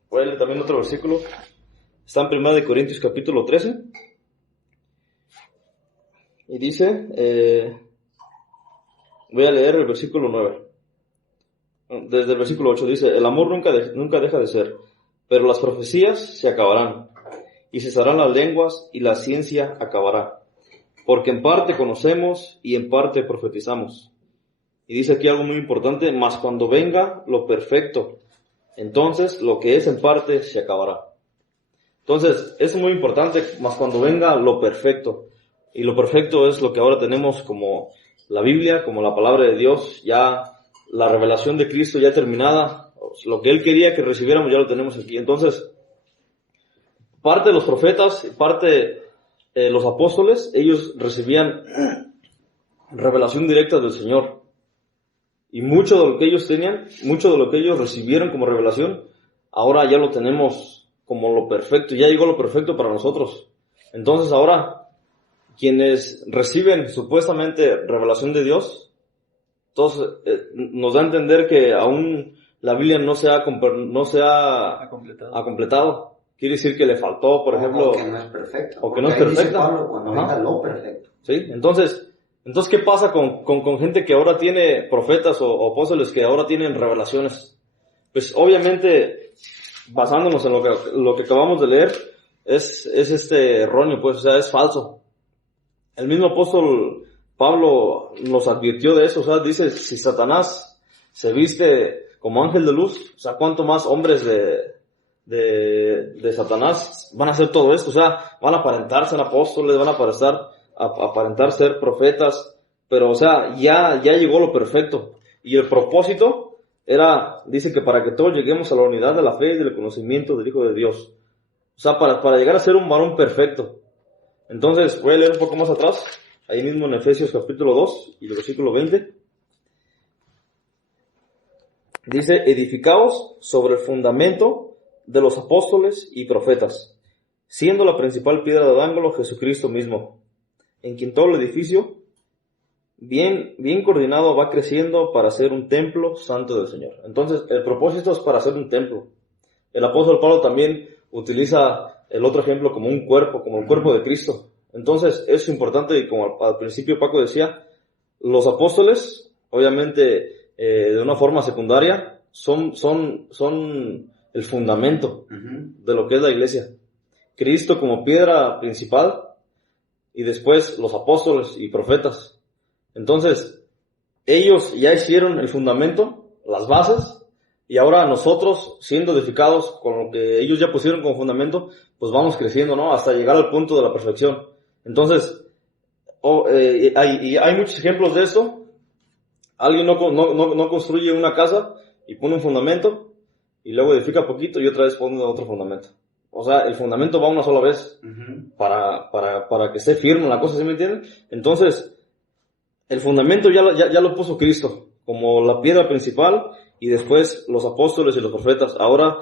Voy a leer también otro versículo. Está en 1 de Corintios capítulo 13. Y dice, voy a leer el versículo 9. Desde el versículo 8 dice, el amor nunca deja de ser, pero las profecías se acabarán, y cesarán las lenguas, y la ciencia acabará. Porque en parte conocemos, y en parte profetizamos. Y dice aquí algo muy importante, mas cuando venga lo perfecto, entonces lo que es en parte se acabará. Entonces, es muy importante, mas cuando venga lo perfecto. Y lo perfecto es lo que ahora tenemos como la Biblia, como la palabra de Dios, ya la revelación de Cristo ya terminada. Lo que Él quería que recibiéramos ya lo tenemos aquí. Entonces, parte de los profetas, parte de los apóstoles, ellos recibían revelación directa del Señor. Y mucho de lo que ellos tenían, mucho de lo que ellos recibieron como revelación, ahora ya lo tenemos como lo perfecto, ya llegó lo perfecto para nosotros. Entonces ahora, quienes reciben supuestamente revelación de Dios, entonces nos da a entender que aún la Biblia no se ha completado. Quiere decir que le faltó, por ejemplo... O que no es perfecto. O que no es perfecta. Dice Pablo, cuando venga lo perfecto. Sí, entonces, ¿qué pasa con gente que ahora tiene profetas o apóstoles que ahora tienen revelaciones? Pues obviamente, basándonos en lo que acabamos de leer, es erróneo, pues, o sea, es falso. El mismo apóstol Pablo nos advirtió de eso, o sea, dice, si Satanás se viste como ángel de luz, o sea, ¿cuánto más hombres de Satanás van a hacer todo esto? O sea, van a aparentar ser apóstoles, van a aparentar ser profetas, pero o sea, ya llegó lo perfecto. Y el propósito dice que para que todos lleguemos a la unidad de la fe y del conocimiento del Hijo de Dios. O sea, para llegar a ser un varón perfecto. Entonces, voy a leer un poco más atrás, ahí mismo en Efesios capítulo 2 y el versículo 20. Dice, edificaos sobre el fundamento de los apóstoles y profetas, siendo la principal piedra del ángulo Jesucristo mismo, en quien todo el edificio, bien coordinado, va creciendo para ser un templo santo del Señor. Entonces, el propósito es para hacer un templo. El apóstol Pablo también utiliza el otro ejemplo como un cuerpo, como el cuerpo de Cristo. Entonces, eso es importante, y como al principio Paco decía, los apóstoles, obviamente, de una forma secundaria, son el fundamento de lo que es la iglesia. Cristo como piedra principal, y después los apóstoles y profetas. Entonces, ellos ya hicieron el fundamento, las bases, y ahora nosotros, siendo edificados con lo que ellos ya pusieron como fundamento, pues vamos creciendo, ¿no? Hasta llegar al punto de la perfección. Entonces, hay muchos ejemplos de esto. Alguien no construye una casa y pone un fundamento, y luego edifica poquito y otra vez pone otro fundamento. O sea, el fundamento va una sola vez para que esté firme la cosa, ¿sí me entienden? Entonces, el fundamento ya lo puso Cristo como la piedra principal, y después los apóstoles y los profetas. Ahora,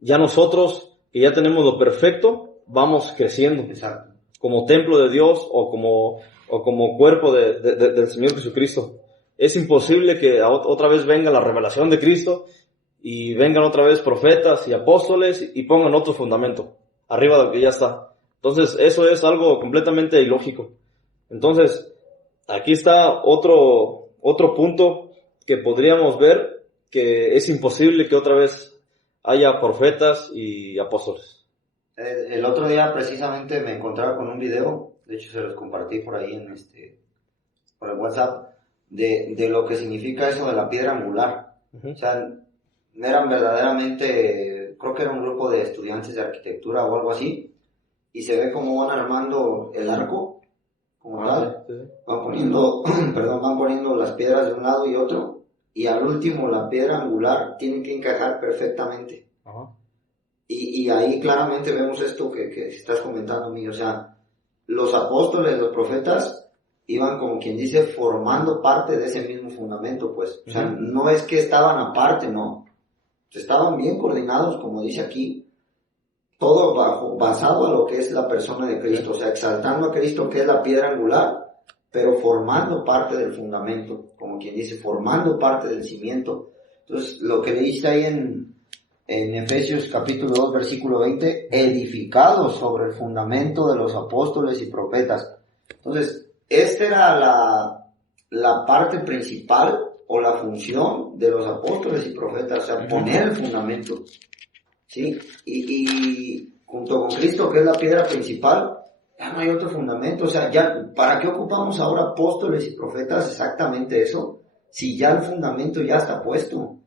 ya nosotros, que ya tenemos lo perfecto, vamos creciendo. Exacto. Como templo de Dios o como cuerpo del Señor Jesucristo. Es imposible que otra vez venga la revelación de Cristo y vengan otra vez profetas y apóstoles y pongan otro fundamento arriba de lo que ya está. Entonces, eso es algo completamente ilógico. Entonces, aquí está otro punto que podríamos ver, que es imposible que otra vez haya profetas y apóstoles. El otro día precisamente me encontraba con un video, de hecho se los compartí por ahí por el WhatsApp, de lo que significa eso de la piedra angular. O sea, eran verdaderamente, creo que era un grupo de estudiantes de arquitectura o algo así, y se ve cómo van armando el arco, como tal, van poniendo las piedras de un lado y otro, y al último la piedra angular tiene que encajar perfectamente. Y ahí claramente vemos esto que estás comentando, Miguel. O sea, los apóstoles, los profetas, iban, como quien dice, formando parte de ese mismo fundamento, pues. O sea, no es que estaban aparte, no. Estaban bien coordinados, como dice aquí, todo basado a lo que es la persona de Cristo. O sea, exaltando a Cristo, que es la piedra angular, pero formando parte del fundamento, como quien dice, formando parte del cimiento. Entonces, lo que leíste ahí en Efesios capítulo 2, versículo 20, edificados sobre el fundamento de los apóstoles y profetas. Entonces, esta era la parte principal o la función de los apóstoles y profetas, o sea, poner el fundamento, ¿sí? Y junto con Cristo, que es la piedra principal, ya no hay otro fundamento. O sea, ya, ¿para qué ocupamos ahora apóstoles y profetas? Exactamente eso, si ya el fundamento ya está puesto. O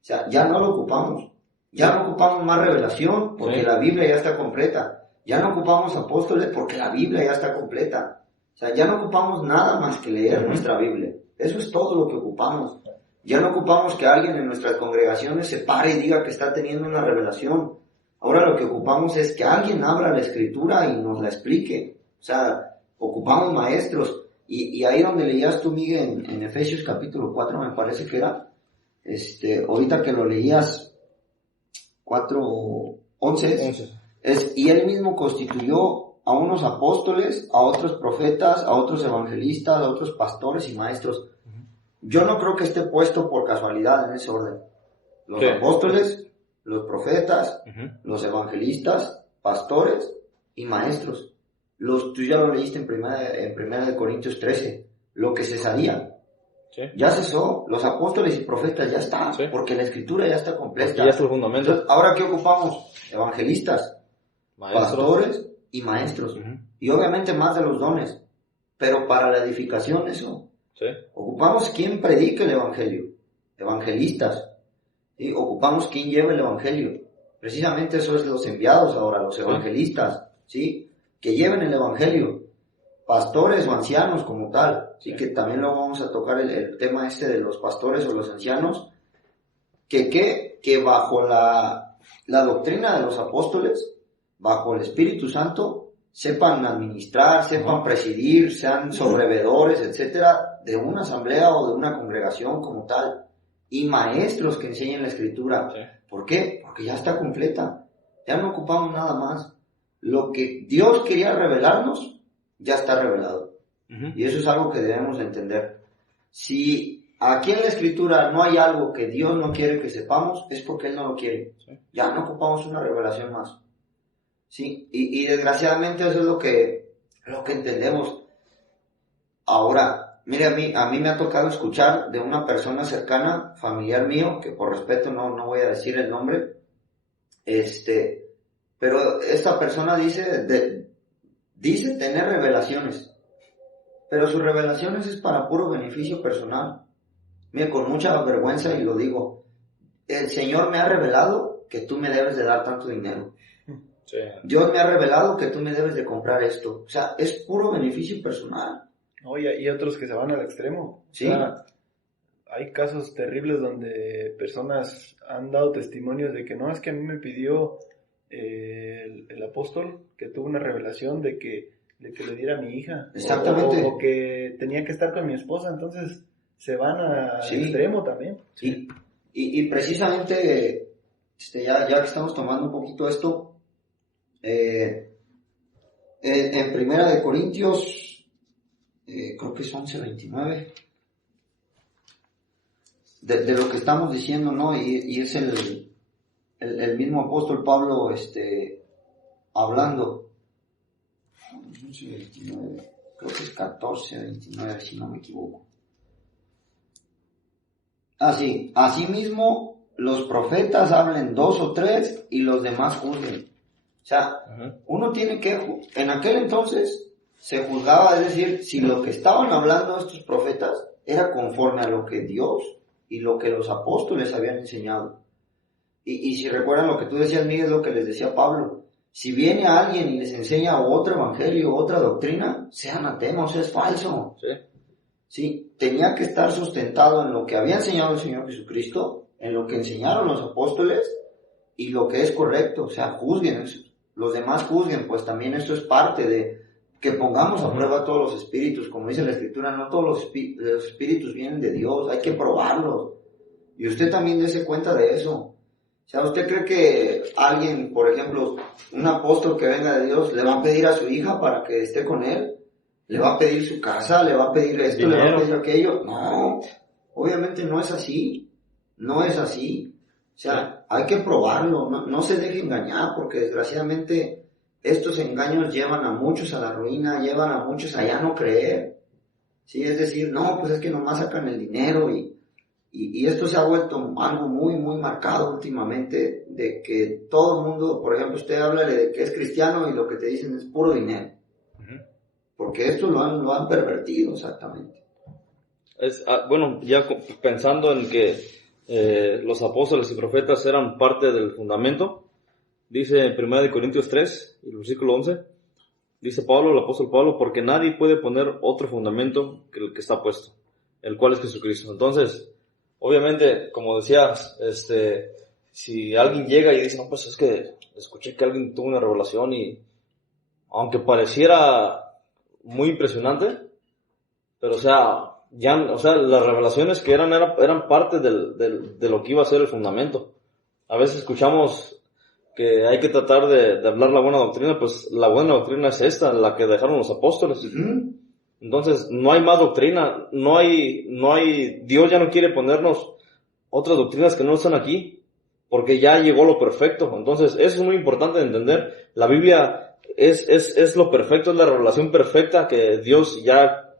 sea, ya no lo ocupamos. Ya no ocupamos más revelación porque la Biblia ya está completa. Ya no ocupamos apóstoles porque la Biblia ya está completa. O sea, ya no ocupamos nada más que leer nuestra Biblia. Eso es todo lo que ocupamos. Ya no ocupamos que alguien en nuestras congregaciones se pare y diga que está teniendo una revelación. Ahora lo que ocupamos es que alguien abra la Escritura y nos la explique. O sea, ocupamos maestros. Y ahí donde leías tú, Miguel, en Efesios capítulo 4, me parece que era, ahorita que lo leías, 4:11, y él mismo constituyó a unos apóstoles, a otros profetas, a otros evangelistas, a otros pastores y maestros. Yo no creo que esté puesto por casualidad en ese orden. Los apóstoles, los profetas, los evangelistas, pastores y maestros. Tú ya lo leíste en primera de Corintios 13, lo que cesaría. Ya cesó, los apóstoles y profetas ya está, porque la escritura ya está completa. Ya está el fundamento. Entonces, ¿ahora qué ocupamos? Evangelistas, pastores y maestros. Y obviamente más de los dones, pero para la edificación eso. Ocupamos quien predique el evangelio, evangelistas. ¿Sí? Ocupamos quien lleve el evangelio. Precisamente eso es los enviados ahora, los evangelistas, ¿sí? Que lleven el evangelio. Pastores o ancianos como tal, sí, que también luego vamos a tocar el tema de los pastores o los ancianos, que bajo la doctrina de los apóstoles, bajo el Espíritu Santo, sepan administrar, sepan presidir, sean sobrevedores, etcétera, de una asamblea o de una congregación como tal, y maestros que enseñen la Escritura. ¿Por qué? Porque ya está completa, ya no ocupamos nada más. Lo que Dios quería revelarnos ya está revelado. Y eso es algo que debemos entender. Si aquí en la Escritura no hay algo que Dios no quiere que sepamos, es porque Él no lo quiere. Ya no ocupamos una revelación más. ¿Sí? Y desgraciadamente eso es lo que lo que entendemos. Ahora, mire, a mí me ha tocado escuchar de una persona cercana, familiar mío, que por respeto no voy a decir el nombre, pero esta persona dice tener revelaciones, pero sus revelaciones es para puro beneficio personal. Mire, con mucha vergüenza y lo digo, el Señor me ha revelado que tú me debes de dar tanto dinero. Sí. Dios me ha revelado que tú me debes de comprar esto. O sea, es puro beneficio personal. No, y hay otros que se van al extremo. Sí. O sea, hay casos terribles donde personas han dado testimonios de que no, es que a mí me pidió el apóstol que tuvo una revelación de que le diera a mi hija. Exactamente. O que tenía que estar con mi esposa, entonces se van al extremo también. Sí. Y precisamente, ya que estamos tomando un poquito esto, en Primera de Corintios, creo que es 11:29, de lo que estamos diciendo, ¿no? Y es el mismo apóstol Pablo, hablando. 11:29, creo que es 14:29, si no me equivoco. Así, asimismo, los profetas hablen 2 o 3 y los demás juzguen. O sea, uno tiene que, en aquel entonces se juzgaba, es decir, si lo que estaban hablando estos profetas era conforme a lo que Dios y lo que los apóstoles habían enseñado. Y si recuerdan lo que tú decías, Miguel, es lo que les decía Pablo. Si viene alguien y les enseña otro evangelio, otra doctrina, sea anatema, o sea, es falso. Sí. Sí, tenía que estar sustentado en lo que había enseñado el Señor Jesucristo, en lo que enseñaron los apóstoles y lo que es correcto. O sea, juzguen, los demás juzguen, pues también esto es parte de que pongamos a prueba todos los espíritus. Como dice la Escritura, no todos los espíritus vienen de Dios, hay que probarlos. Y usted también dése cuenta de eso. O sea, ¿usted cree que alguien, por ejemplo, un apóstol que venga de Dios, le va a pedir a su hija para que esté con él? ¿Le va a pedir su casa? ¿Le va a pedir esto? Dinero. ¿Le va a pedir aquello? No, obviamente no es así. No es así. O sea, hay que probarlo. No se deje engañar, porque desgraciadamente estos engaños llevan a muchos a la ruina, llevan a muchos a ya no creer. Sí, es decir, no, pues es que nomás sacan el dinero y esto se ha vuelto algo muy, muy marcado últimamente, de que todo el mundo, por ejemplo, usted habla de que es cristiano y lo que te dicen es puro dinero. Porque esto lo han pervertido exactamente. Bueno, ya pensando en que los apóstoles y profetas eran parte del fundamento, dice en 1 Corintios 3, el versículo 11, dice Pablo, el apóstol Pablo, porque nadie puede poner otro fundamento que el que está puesto, el cual es Jesucristo. Entonces, obviamente, como decías, si alguien llega y dice, no, pues es que escuché que alguien tuvo una revelación y aunque pareciera muy impresionante, pero las revelaciones que eran parte de lo que iba a ser el fundamento. A veces escuchamos que hay que tratar de hablar la buena doctrina, pues la buena doctrina es esta, la que dejaron los apóstoles. Entonces, no hay más doctrina, no hay, Dios ya no quiere ponernos otras doctrinas que no están aquí, porque ya llegó lo perfecto. Entonces, eso es muy importante de entender. La Biblia es lo perfecto, es la revelación perfecta que Dios ya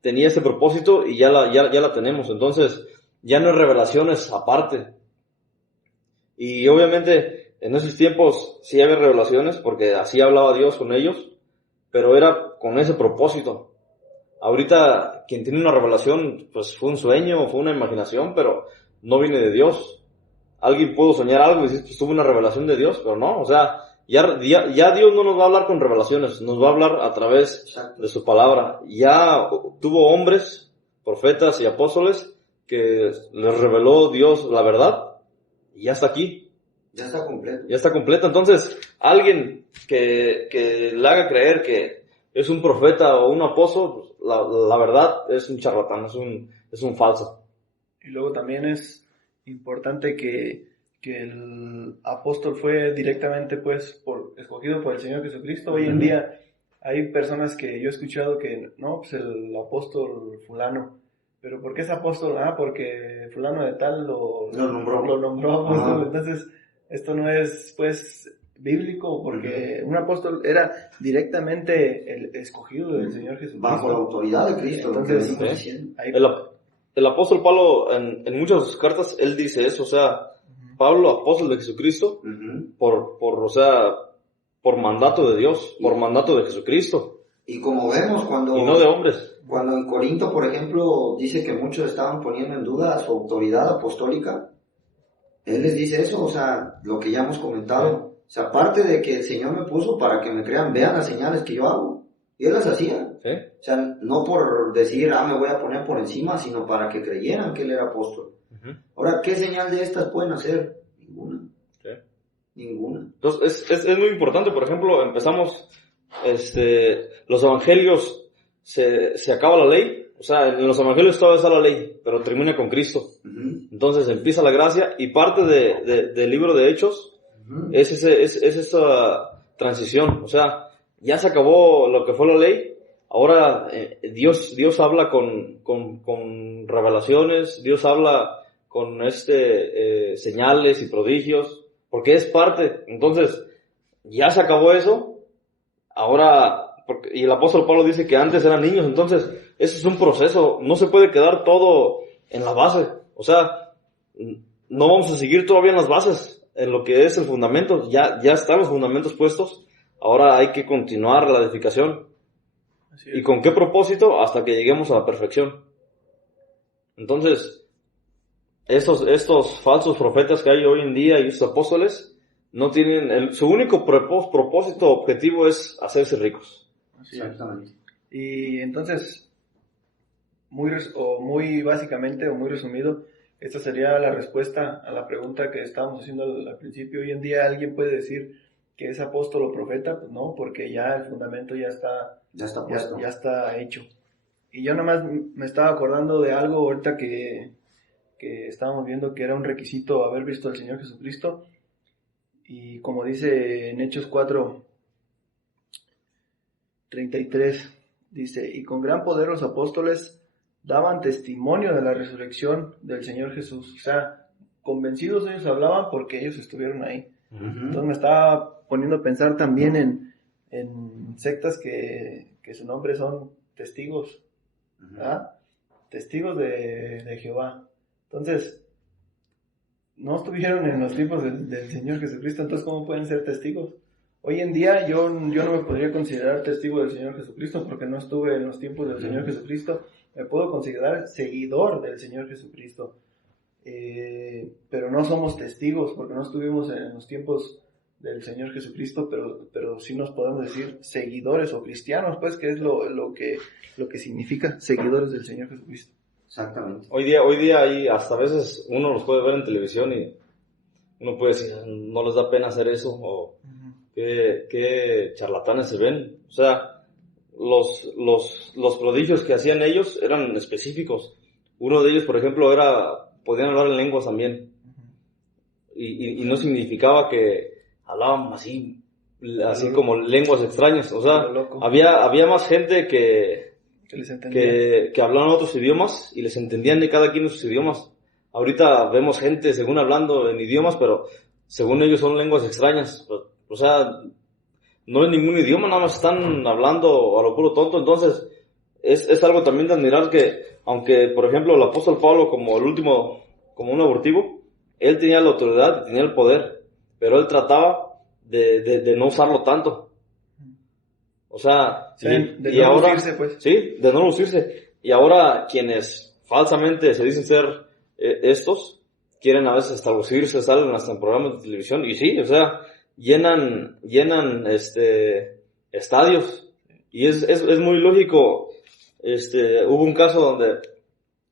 tenía ese propósito y ya la tenemos. Entonces, ya no hay revelaciones aparte. Y obviamente, en esos tiempos sí había revelaciones, porque así hablaba Dios con ellos, pero era con ese propósito. Ahorita, quien tiene una revelación, pues fue un sueño, fue una imaginación, pero no viene de Dios. Alguien pudo soñar algo y decir, pues tuvo una revelación de Dios, pero no, o sea, ya Dios no nos va a hablar con revelaciones, nos va a hablar a través de su palabra. Ya tuvo hombres, profetas y apóstoles que les reveló Dios la verdad y ya está aquí. Ya está completo. Ya está completa. Entonces, alguien que le haga creer que es un profeta o un apóstol, la verdad es un charlatán, es un falso. Y luego también es importante que el apóstol fue directamente escogido por el Señor Jesucristo. Hoy en día hay personas que yo he escuchado que no, pues el apóstol fulano, pero ¿por qué es apóstol? Porque fulano de tal lo nombró apóstol. Entonces esto no es pues bíblico, porque un apóstol era directamente el escogido del Señor Jesucristo. Bajo la autoridad de Cristo. Entonces, ahí, el apóstol Pablo, en muchas de sus cartas, él dice eso, o sea, Pablo, apóstol de Jesucristo, por mandato de Dios, por mandato de Jesucristo. Y como vemos y no de hombres. Cuando en Corinto, por ejemplo, dice que muchos estaban poniendo en duda su autoridad apostólica, él les dice eso, o sea, lo que ya hemos comentado. O sea, aparte de que el Señor me puso para que me crean, vean las señales que yo hago. Y él las hacía. ¿Sí? O sea, no por decir, me voy a poner por encima, sino para que creyeran que él era apóstol. Ahora, ¿qué señal de estas pueden hacer? Ninguna. ¿Sí? Ninguna. Entonces, es muy importante, por ejemplo, empezamos, los evangelios, se acaba la ley, o sea, en los evangelios todavía está la ley, pero termina con Cristo. Entonces empieza la gracia, y parte del libro de Hechos es esa transición, o sea, ya se acabó lo que fue la ley, ahora Dios habla con revelaciones, Dios habla con señales y prodigios, porque es parte. Entonces ya se acabó eso, ahora, y el apóstol Pablo dice que antes eran niños, entonces eso es un proceso, no se puede quedar todo en la base, o sea, no vamos a seguir todavía en las bases, en lo que es el fundamento, ya están los fundamentos puestos, ahora hay que continuar la edificación. ¿Y con qué propósito? Hasta que lleguemos a la perfección. Entonces, estos falsos profetas que hay hoy en día y estos apóstoles no tienen, su único propósito objetivo es hacerse ricos. Exactamente. Y entonces, muy básicamente o muy resumido, esta sería la respuesta a la pregunta que estábamos haciendo al principio. Hoy en día alguien puede decir que es apóstol o profeta, pues no, porque ya el fundamento ya está puesto. Ya está hecho. Y yo nomás me estaba acordando de algo ahorita que estábamos viendo que era un requisito haber visto al Señor Jesucristo. Y como dice en Hechos 4:33, dice, y con gran poder los apóstoles daban testimonio de la resurrección del Señor Jesús. O sea, convencidos ellos hablaban porque ellos estuvieron ahí. Entonces me estaba poniendo a pensar también en sectas que su nombre son testigos, ¿verdad? Testigos de Jehová. Entonces, no estuvieron en los tiempos del Señor Jesucristo, entonces ¿cómo pueden ser testigos? Hoy en día yo no me podría considerar testigo del Señor Jesucristo porque no estuve en los tiempos del Señor Jesucristo. Me puedo considerar seguidor del Señor Jesucristo, pero no somos testigos porque no estuvimos en los tiempos del Señor Jesucristo, pero sí nos podemos decir seguidores o cristianos, pues, que es lo que significa seguidores del Señor Jesucristo. Exactamente. Hoy día hay, hasta a veces uno los puede ver en televisión y uno puede decir, no les da pena hacer eso, o qué charlatanes se ven. O sea, los prodigios que hacían ellos eran específicos. Uno de ellos, por ejemplo, podían hablar en lenguas también. Y no significaba que hablaban así como lenguas extrañas. O sea, había más gente que hablaban otros idiomas y les entendían de cada quien sus idiomas. Ahorita vemos gente según hablando en idiomas, pero según ellos son lenguas extrañas. O sea, no es ningún idioma, nada más están hablando a lo puro tonto. Entonces, es algo también de admirar que, aunque, por ejemplo, el apóstol Pablo, como un abortivo, él tenía la autoridad y tenía el poder, pero él trataba de no usarlo tanto. O sea, de no ahora, lucirse, pues. Sí, de no lucirse. Y ahora quienes falsamente se dicen ser estos, quieren a veces hasta lucirse, salen hasta en programas de televisión, y sí, o sea, llenan estadios, y es muy lógico. Hubo un caso donde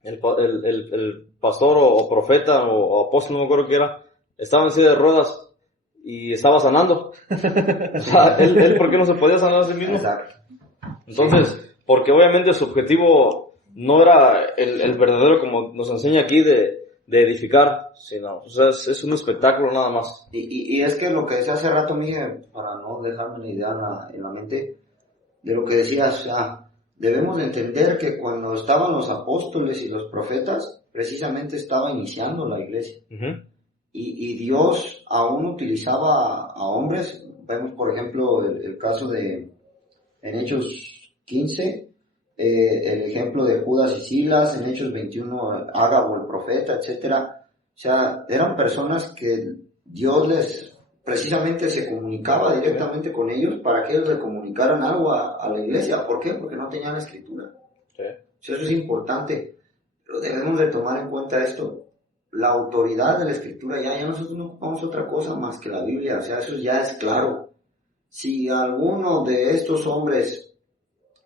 el pastor o profeta o apóstol, no me acuerdo qué era, estaba en silla de ruedas y estaba sanando. O sea, él ¿por qué no se podía sanar a sí mismo? Exacto. Entonces, porque obviamente su objetivo no era el verdadero, como nos enseña aquí, de edificar, sino, o sea, es un espectáculo nada más. Y es que lo que decía hace rato, Miguel, para no dejarme una idea en la mente, de lo que decías, o sea, debemos de entender que cuando estaban los apóstoles y los profetas, precisamente estaba iniciando la iglesia. y Dios aún utilizaba a hombres. Vemos, por ejemplo, el caso en Hechos 15, el ejemplo de Judas y Silas, en Hechos 21, Ágabo el profeta, etcétera. O sea, eran personas que Dios precisamente se comunicaba directamente con ellos para que ellos le comunicaran algo a la iglesia. ¿Por qué? Porque no tenían la escritura. Sí. O sea, eso es importante, pero debemos de tomar en cuenta esto. La autoridad de la escritura, ya nosotros no ocupamos otra cosa más que la Biblia. O sea, eso ya es claro. Si alguno de estos hombres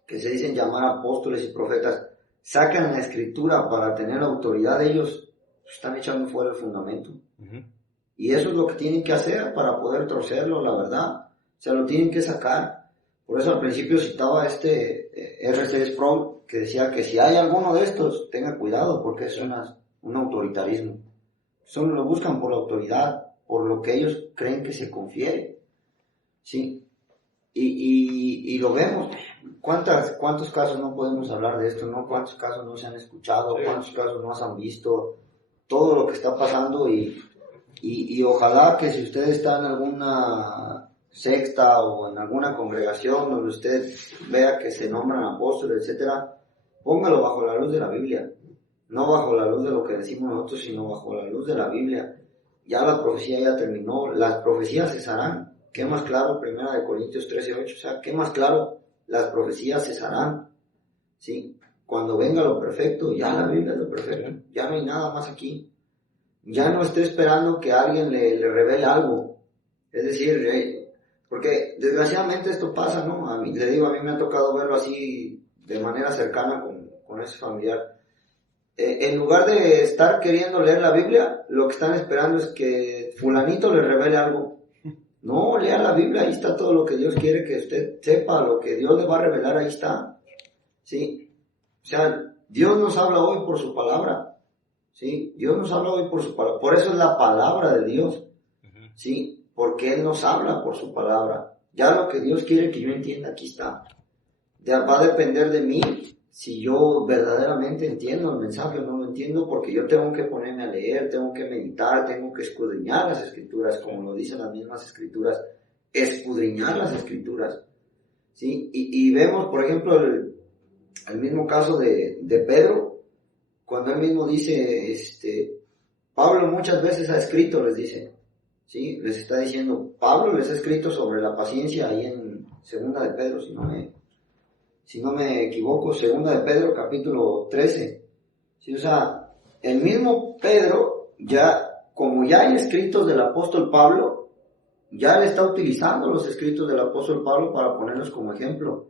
que se dicen llamar apóstoles y profetas sacan la escritura para tener la autoridad, ellos están echando fuera el fundamento. Uh-huh. Y eso es lo que tienen que hacer para poder torcerlo, la verdad. O sea, lo tienen que sacar. Por eso al principio citaba R.C. Sproul, que decía que si hay alguno de estos, tenga cuidado, porque es un autoritarismo. Solo lo buscan por la autoridad, por lo que ellos creen que se confiere. Sí. Y lo vemos. ¿Cuántos casos no podemos hablar de esto, no? ¿Cuántos casos no se han escuchado? ¿Cuántos casos no se han visto? Todo lo que está pasando y ojalá que si usted está en alguna secta o en alguna congregación donde usted vea que se nombran apóstoles, etcétera, póngalo bajo la luz de la Biblia, no bajo la luz de lo que decimos nosotros, sino bajo la luz de la Biblia. Ya la profecía ya terminó, las profecías cesarán. ¿Qué más claro? 1 Corintios 13:8, o sea, ¿qué más claro? Las profecías cesarán, ¿sí? Cuando venga lo perfecto, ya la Biblia es lo perfecto, ya no hay nada más aquí. Ya no esté esperando que alguien le revele algo. Es decir, porque desgraciadamente esto pasa, ¿no? A mí me ha tocado verlo así de manera cercana con ese familiar. En lugar de estar queriendo leer la Biblia, lo que están esperando es que fulanito le revele algo. No, lea la Biblia, ahí está todo lo que Dios quiere que usted sepa, lo que Dios le va a revelar, ahí está. ¿Sí? O sea, Dios nos habla hoy por su palabra. ¿Sí? Dios nos habla hoy por su palabra. Por eso es la palabra de Dios. ¿Sí? Porque Él nos habla por su palabra. Ya lo que Dios quiere que yo entienda, aquí está. Ya va a depender de mí si yo verdaderamente entiendo el mensaje o no lo entiendo, porque yo tengo que ponerme a leer, tengo que meditar, tengo que escudriñar las escrituras, como lo dicen las mismas escrituras, escudriñar las escrituras. ¿Sí? Y vemos, por ejemplo, el mismo caso de Pedro, cuando él mismo dice, Pablo muchas veces ha escrito, les dice, ¿sí? Les está diciendo, Pablo les ha escrito sobre la paciencia ahí en 2 de Pedro, si no me equivoco, 2 de Pedro, capítulo 13. ¿Sí? O sea, el mismo Pedro, como ya hay escritos del apóstol Pablo, ya le está utilizando los escritos del apóstol Pablo para ponerlos como ejemplo.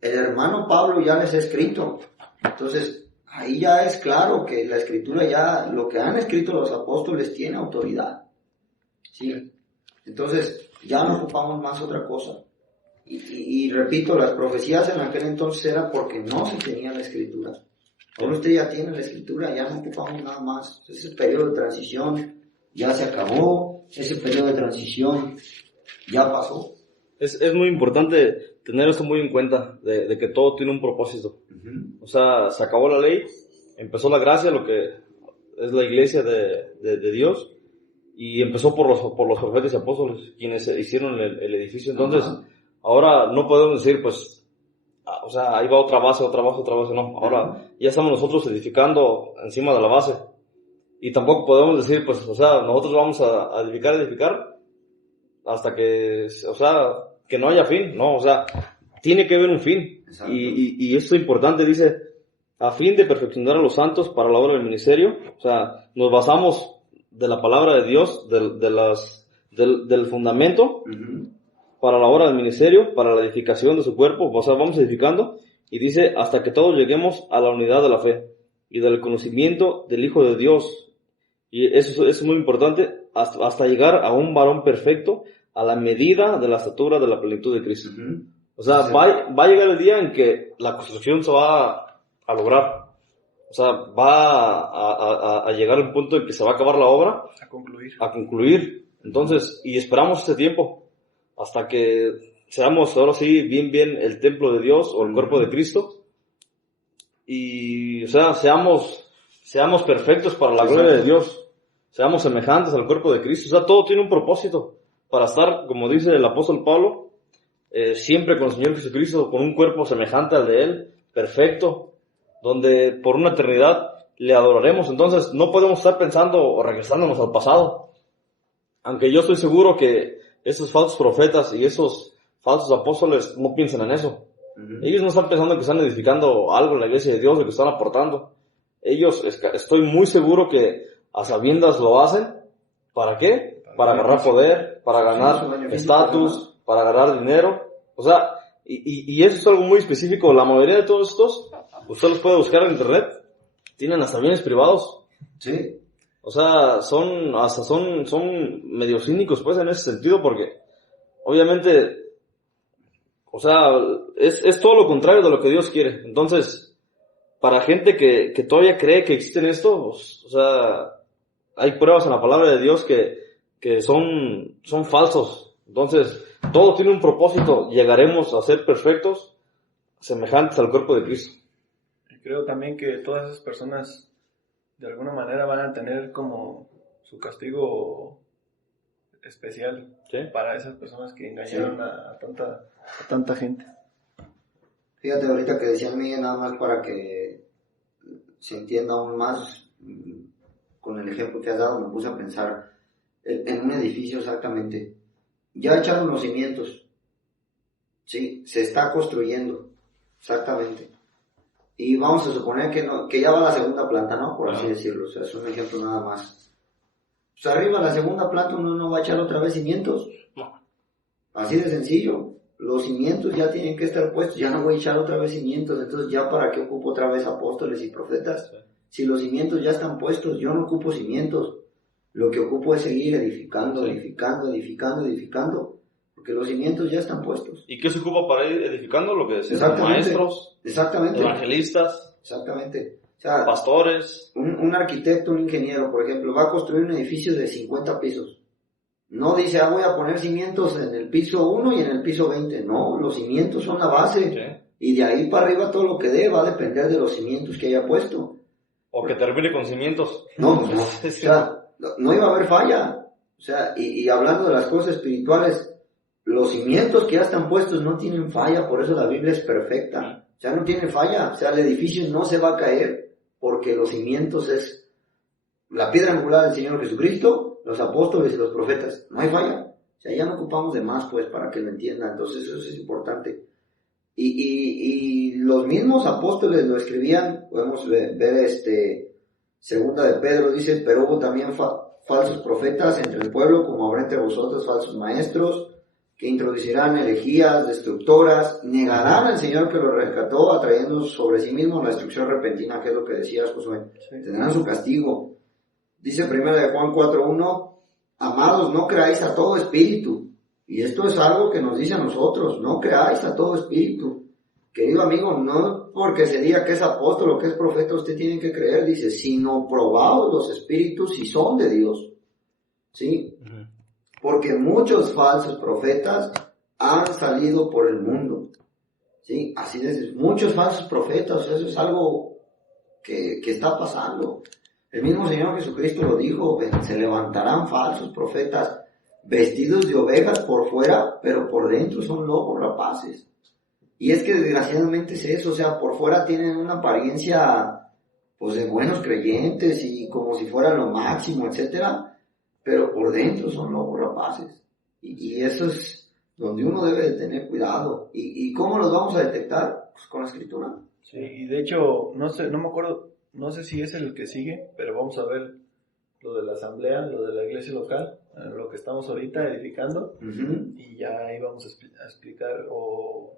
El hermano Pablo ya les ha escrito. Entonces, ahí ya es claro que la escritura ya, lo que han escrito los apóstoles tiene autoridad. ¿Sí? Entonces, ya no ocupamos más otra cosa. Y repito, las profecías en aquel entonces eran porque no se tenía la escritura. Ahora usted ya tiene la escritura, ya no ocupamos nada más. Ese periodo de transición ya se acabó, ese periodo de transición ya pasó. Es muy importante tener esto muy en cuenta, de que todo tiene un propósito. Uh-huh. O sea, se acabó la ley, empezó la gracia, lo que es la iglesia de Dios, y empezó por los profetas y apóstoles, quienes hicieron el edificio. Entonces, uh-huh, ahora no podemos decir, pues, o sea, ahí va otra base, no. Ahora ya estamos nosotros edificando encima de la base. Y tampoco podemos decir, pues, o sea, nosotros vamos a edificar hasta que, o sea, que no haya fin, ¿no? O sea, tiene que haber un fin. Y esto es importante, dice, a fin de perfeccionar a los santos para la obra del ministerio. O sea, nos basamos de la palabra de Dios, del fundamento, uh-huh, para la obra del ministerio, para la edificación de su cuerpo. O sea, vamos edificando, y dice, hasta que todos lleguemos a la unidad de la fe y del conocimiento del Hijo de Dios. Y eso es muy importante, hasta llegar a un varón perfecto, a la medida de la estatura de la plenitud de Cristo. Uh-huh. O sea, sí, va a llegar el día en que la construcción se va a lograr. O sea, va a llegar el punto en que se va a acabar la obra. A concluir. Entonces, y esperamos ese tiempo, hasta que seamos ahora sí bien el templo de Dios, o el cuerpo de Cristo. Y, o sea, seamos perfectos para la gloria de Dios. seamos semejantes al cuerpo de Cristo. O sea, todo tiene un propósito para estar, como dice el apóstol Pablo, siempre con el Señor Jesucristo, con un cuerpo semejante al de Él, perfecto, donde por una eternidad le adoraremos. Entonces no podemos estar pensando o regresándonos al pasado. Aunque yo estoy seguro que esos falsos profetas y esos falsos apóstoles no piensan en eso. Ellos no están pensando que están edificando algo en la iglesia de Dios, de que están aportando. Ellos, estoy muy seguro que a sabiendas lo hacen. ¿Para qué? Para agarrar poder, para ganar estatus, para ganar dinero. O sea, y eso es algo muy específico. La mayoría de todos estos, usted los puede buscar en internet, tienen hasta bienes privados. Sí. O sea, son medio cínicos pues en ese sentido, porque obviamente, o sea, es todo lo contrario de lo que Dios quiere. Entonces, para gente que todavía cree que existen estos, o sea, hay pruebas en la palabra de Dios que son falsos. Entonces, todo tiene un propósito. Llegaremos a ser perfectos, semejantes al cuerpo de Cristo. Y creo también que todas esas personas de alguna manera van a tener como su castigo especial, ¿sí?, para esas personas que engañaron a tanta gente. Fíjate, ahorita que decía Miguel, nada más para que se entienda aún más, con el ejemplo que has dado, me puse a pensar en un edificio exactamente. Ya echaron los cimientos, sí, se está construyendo, exactamente. Y vamos a suponer que ya va la segunda planta, ¿no? Por así decirlo, o sea, es un ejemplo nada más. Pues arriba la segunda planta uno no va a echar otra vez cimientos. Así de sencillo. Los cimientos ya tienen que estar puestos, ya no voy a echar otra vez cimientos, entonces ya para qué ocupo otra vez apóstoles y profetas. Si los cimientos ya están puestos, yo no ocupo cimientos. Lo que ocupo es seguir edificando, edificando, porque los cimientos ya están puestos. ¿Y qué se ocupa para ir edificando? Lo que decían, maestros, evangelistas, exactamente. O sea, pastores. Un arquitecto, un ingeniero, por ejemplo, va a construir un edificio de 50 pisos. No dice, voy a poner cimientos en el piso 1 y en el piso 20. No, los cimientos son la base. Sí. Y de ahí para arriba todo lo que dé va a depender de los cimientos que haya puesto. O que termine con cimientos. No, pues no. O sea, no iba a haber falla. O sea, y hablando de las cosas espirituales, los cimientos que ya están puestos no tienen falla, por eso la Biblia es perfecta. O sea, no tiene falla. O sea, el edificio no se va a caer porque los cimientos es la piedra angular del Señor Jesucristo, los apóstoles y los profetas. No hay falla. O sea, ya no ocupamos de más, pues, para que lo entiendan. Entonces, eso es importante. Y los mismos apóstoles lo escribían. Podemos ver segunda de Pedro, dice, pero hubo también falsos profetas entre el pueblo, como habrá entre vosotros falsos maestros, que introducirán herejías destructoras, negarán al Señor que lo rescató, atrayendo sobre sí mismo la destrucción repentina, que es lo que decías, Josué. Sí. Tendrán su castigo. Dice 1 Juan 4:1, amados, no creáis a todo espíritu. Y esto es algo que nos dice a nosotros, no creáis a todo espíritu. Querido amigo, no porque se diga que es apóstol o que es profeta, usted tiene que creer, dice, sino probados los espíritus si son de Dios. ¿Sí? Uh-huh. Porque muchos falsos profetas han salido por el mundo. ¿Sí? Así es, muchos falsos profetas, eso es algo que está pasando. El mismo Señor Jesucristo lo dijo, se levantarán falsos profetas vestidos de ovejas por fuera, pero por dentro son lobos rapaces. Y es que desgraciadamente es eso, o sea, por fuera tienen una apariencia, pues, de buenos creyentes y como si fueran lo máximo, etcétera, pero por dentro son lobos rapaces. Y eso es donde uno debe de tener cuidado. ¿Y cómo los vamos a detectar? Pues con la Escritura. Sí, y de hecho, no me acuerdo, no sé si es el que sigue, pero vamos a ver lo de la asamblea, lo de la iglesia local, lo que estamos ahorita edificando, uh-huh. Y ya ahí vamos a explicar o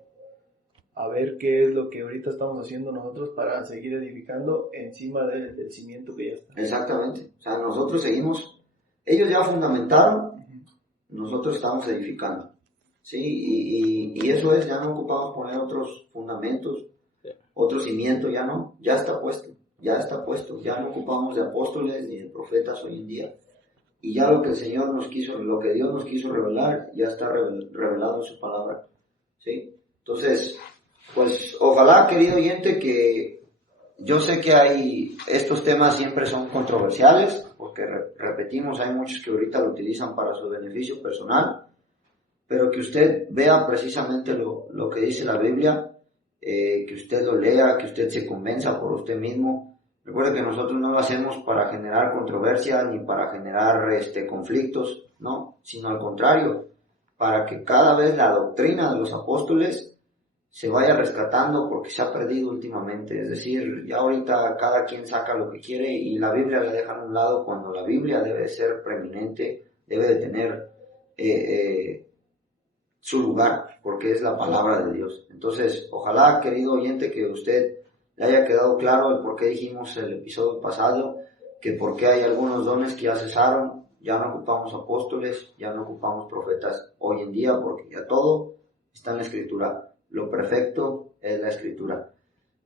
a ver qué es lo que ahorita estamos haciendo nosotros para seguir edificando encima del cimiento que ya está. Exactamente, o sea, nosotros seguimos, ellos ya fundamentaron, uh-huh. Nosotros estamos edificando, ¿sí? Y eso es, ya no ocupamos poner otros fundamentos, otro cimiento, ya no, ya está puesto, ya no ocupamos de apóstoles ni de profetas hoy en día. Y ya lo que el Señor nos quiso, lo que Dios nos quiso revelar, ya está revelado en su palabra, ¿sí? Entonces, pues, ojalá, querido oyente, que yo sé que estos temas siempre son controversiales, porque repetimos, hay muchos que ahorita lo utilizan para su beneficio personal, pero que usted vea precisamente lo que dice la Biblia, que usted lo lea, que usted se convenza por usted mismo. Recuerde que nosotros no lo hacemos para generar controversia ni para generar conflictos, no, sino al contrario, para que cada vez la doctrina de los apóstoles se vaya rescatando, porque se ha perdido últimamente. Es decir, ya ahorita cada quien saca lo que quiere y la Biblia la dejan a un lado, cuando la Biblia debe ser preeminente, debe de tener su lugar, porque es la palabra de Dios. Entonces, ojalá, querido oyente, que usted le haya quedado claro el por qué dijimos el episodio pasado, que por qué hay algunos dones que ya cesaron, ya no ocupamos apóstoles, ya no ocupamos profetas hoy en día, porque ya todo está en la Escritura. Lo perfecto es la Escritura.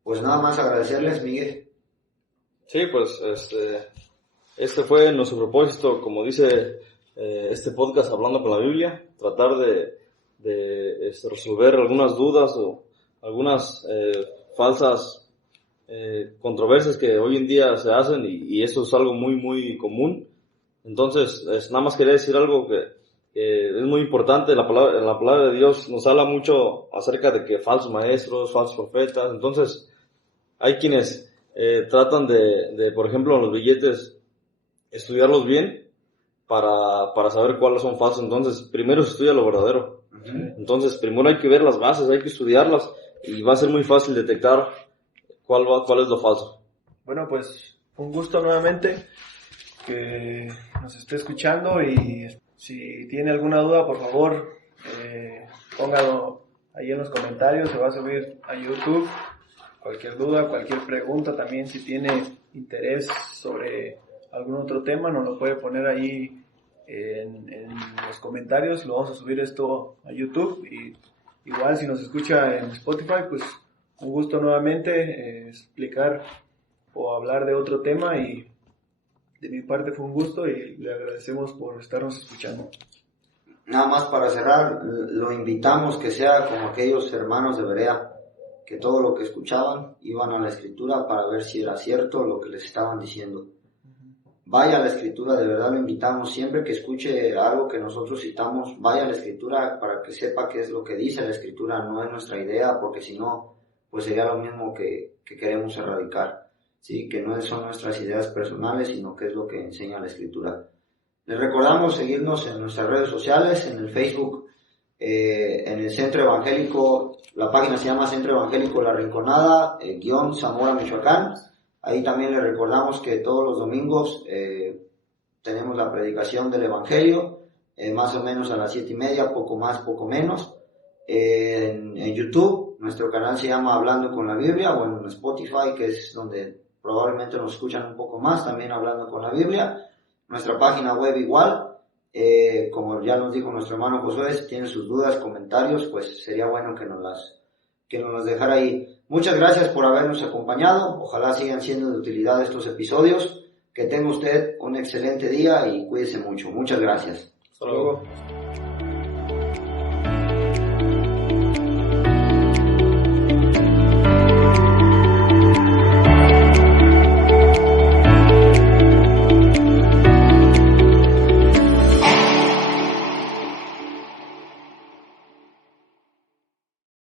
Pues nada más agradecerles, Miguel. Sí, pues este fue nuestro propósito, como dice este podcast Hablando con la Biblia, tratar de resolver algunas dudas o algunas falsas controversias que hoy en día se hacen, y eso es algo muy muy común. Entonces, nada más quería decir algo que es muy importante. La palabra de Dios nos habla mucho acerca de que falsos maestros, falsos profetas. Entonces, hay quienes tratan de, por ejemplo, los billetes, estudiarlos bien para saber cuáles son falsos. Entonces, primero se estudia lo verdadero. Entonces, primero hay que ver las bases, hay que estudiarlas, y va a ser muy fácil detectar cuál es lo falso. Bueno, pues un gusto nuevamente que nos esté escuchando, y si tiene alguna duda, por favor, póngalo ahí en los comentarios. Se va a subir a YouTube. Cualquier duda, cualquier pregunta, también si tiene interés sobre algún otro tema, nos lo puede poner ahí en los comentarios. Lo vamos a subir esto a YouTube, y igual si nos escucha en Spotify, pues un gusto nuevamente explicar o hablar de otro tema, y de mi parte fue un gusto y le agradecemos por estarnos escuchando. Nada más para cerrar, lo invitamos que sea como aquellos hermanos de Berea, que todo lo que escuchaban iban a la Escritura para ver si era cierto lo que les estaban diciendo. Vaya a la Escritura, de verdad lo invitamos. Siempre que escuche algo que nosotros citamos, vaya a la Escritura para que sepa qué es lo que dice la Escritura, no es nuestra idea, porque si no, pues sería lo mismo que queremos erradicar. Sí, que no son nuestras ideas personales, sino que es lo que enseña la Escritura. Les recordamos seguirnos en nuestras redes sociales, en el Facebook, en el Centro Evangélico, la página se llama Centro Evangélico La Rinconada, Zamora, Michoacán. Ahí también les recordamos que todos los domingos tenemos la predicación del Evangelio, más o menos a las 7:30, poco más, poco menos. En YouTube, nuestro canal se llama Hablando con la Biblia, o en Spotify, que es donde probablemente nos escuchan un poco más, también Hablando con la Biblia. Nuestra página web igual, como ya nos dijo nuestro hermano Josué, si tiene sus dudas, comentarios, pues sería bueno que nos las dejara ahí. Muchas gracias por habernos acompañado, ojalá sigan siendo de utilidad estos episodios. Que tenga usted un excelente día y cuídese mucho. Muchas gracias. Hasta luego.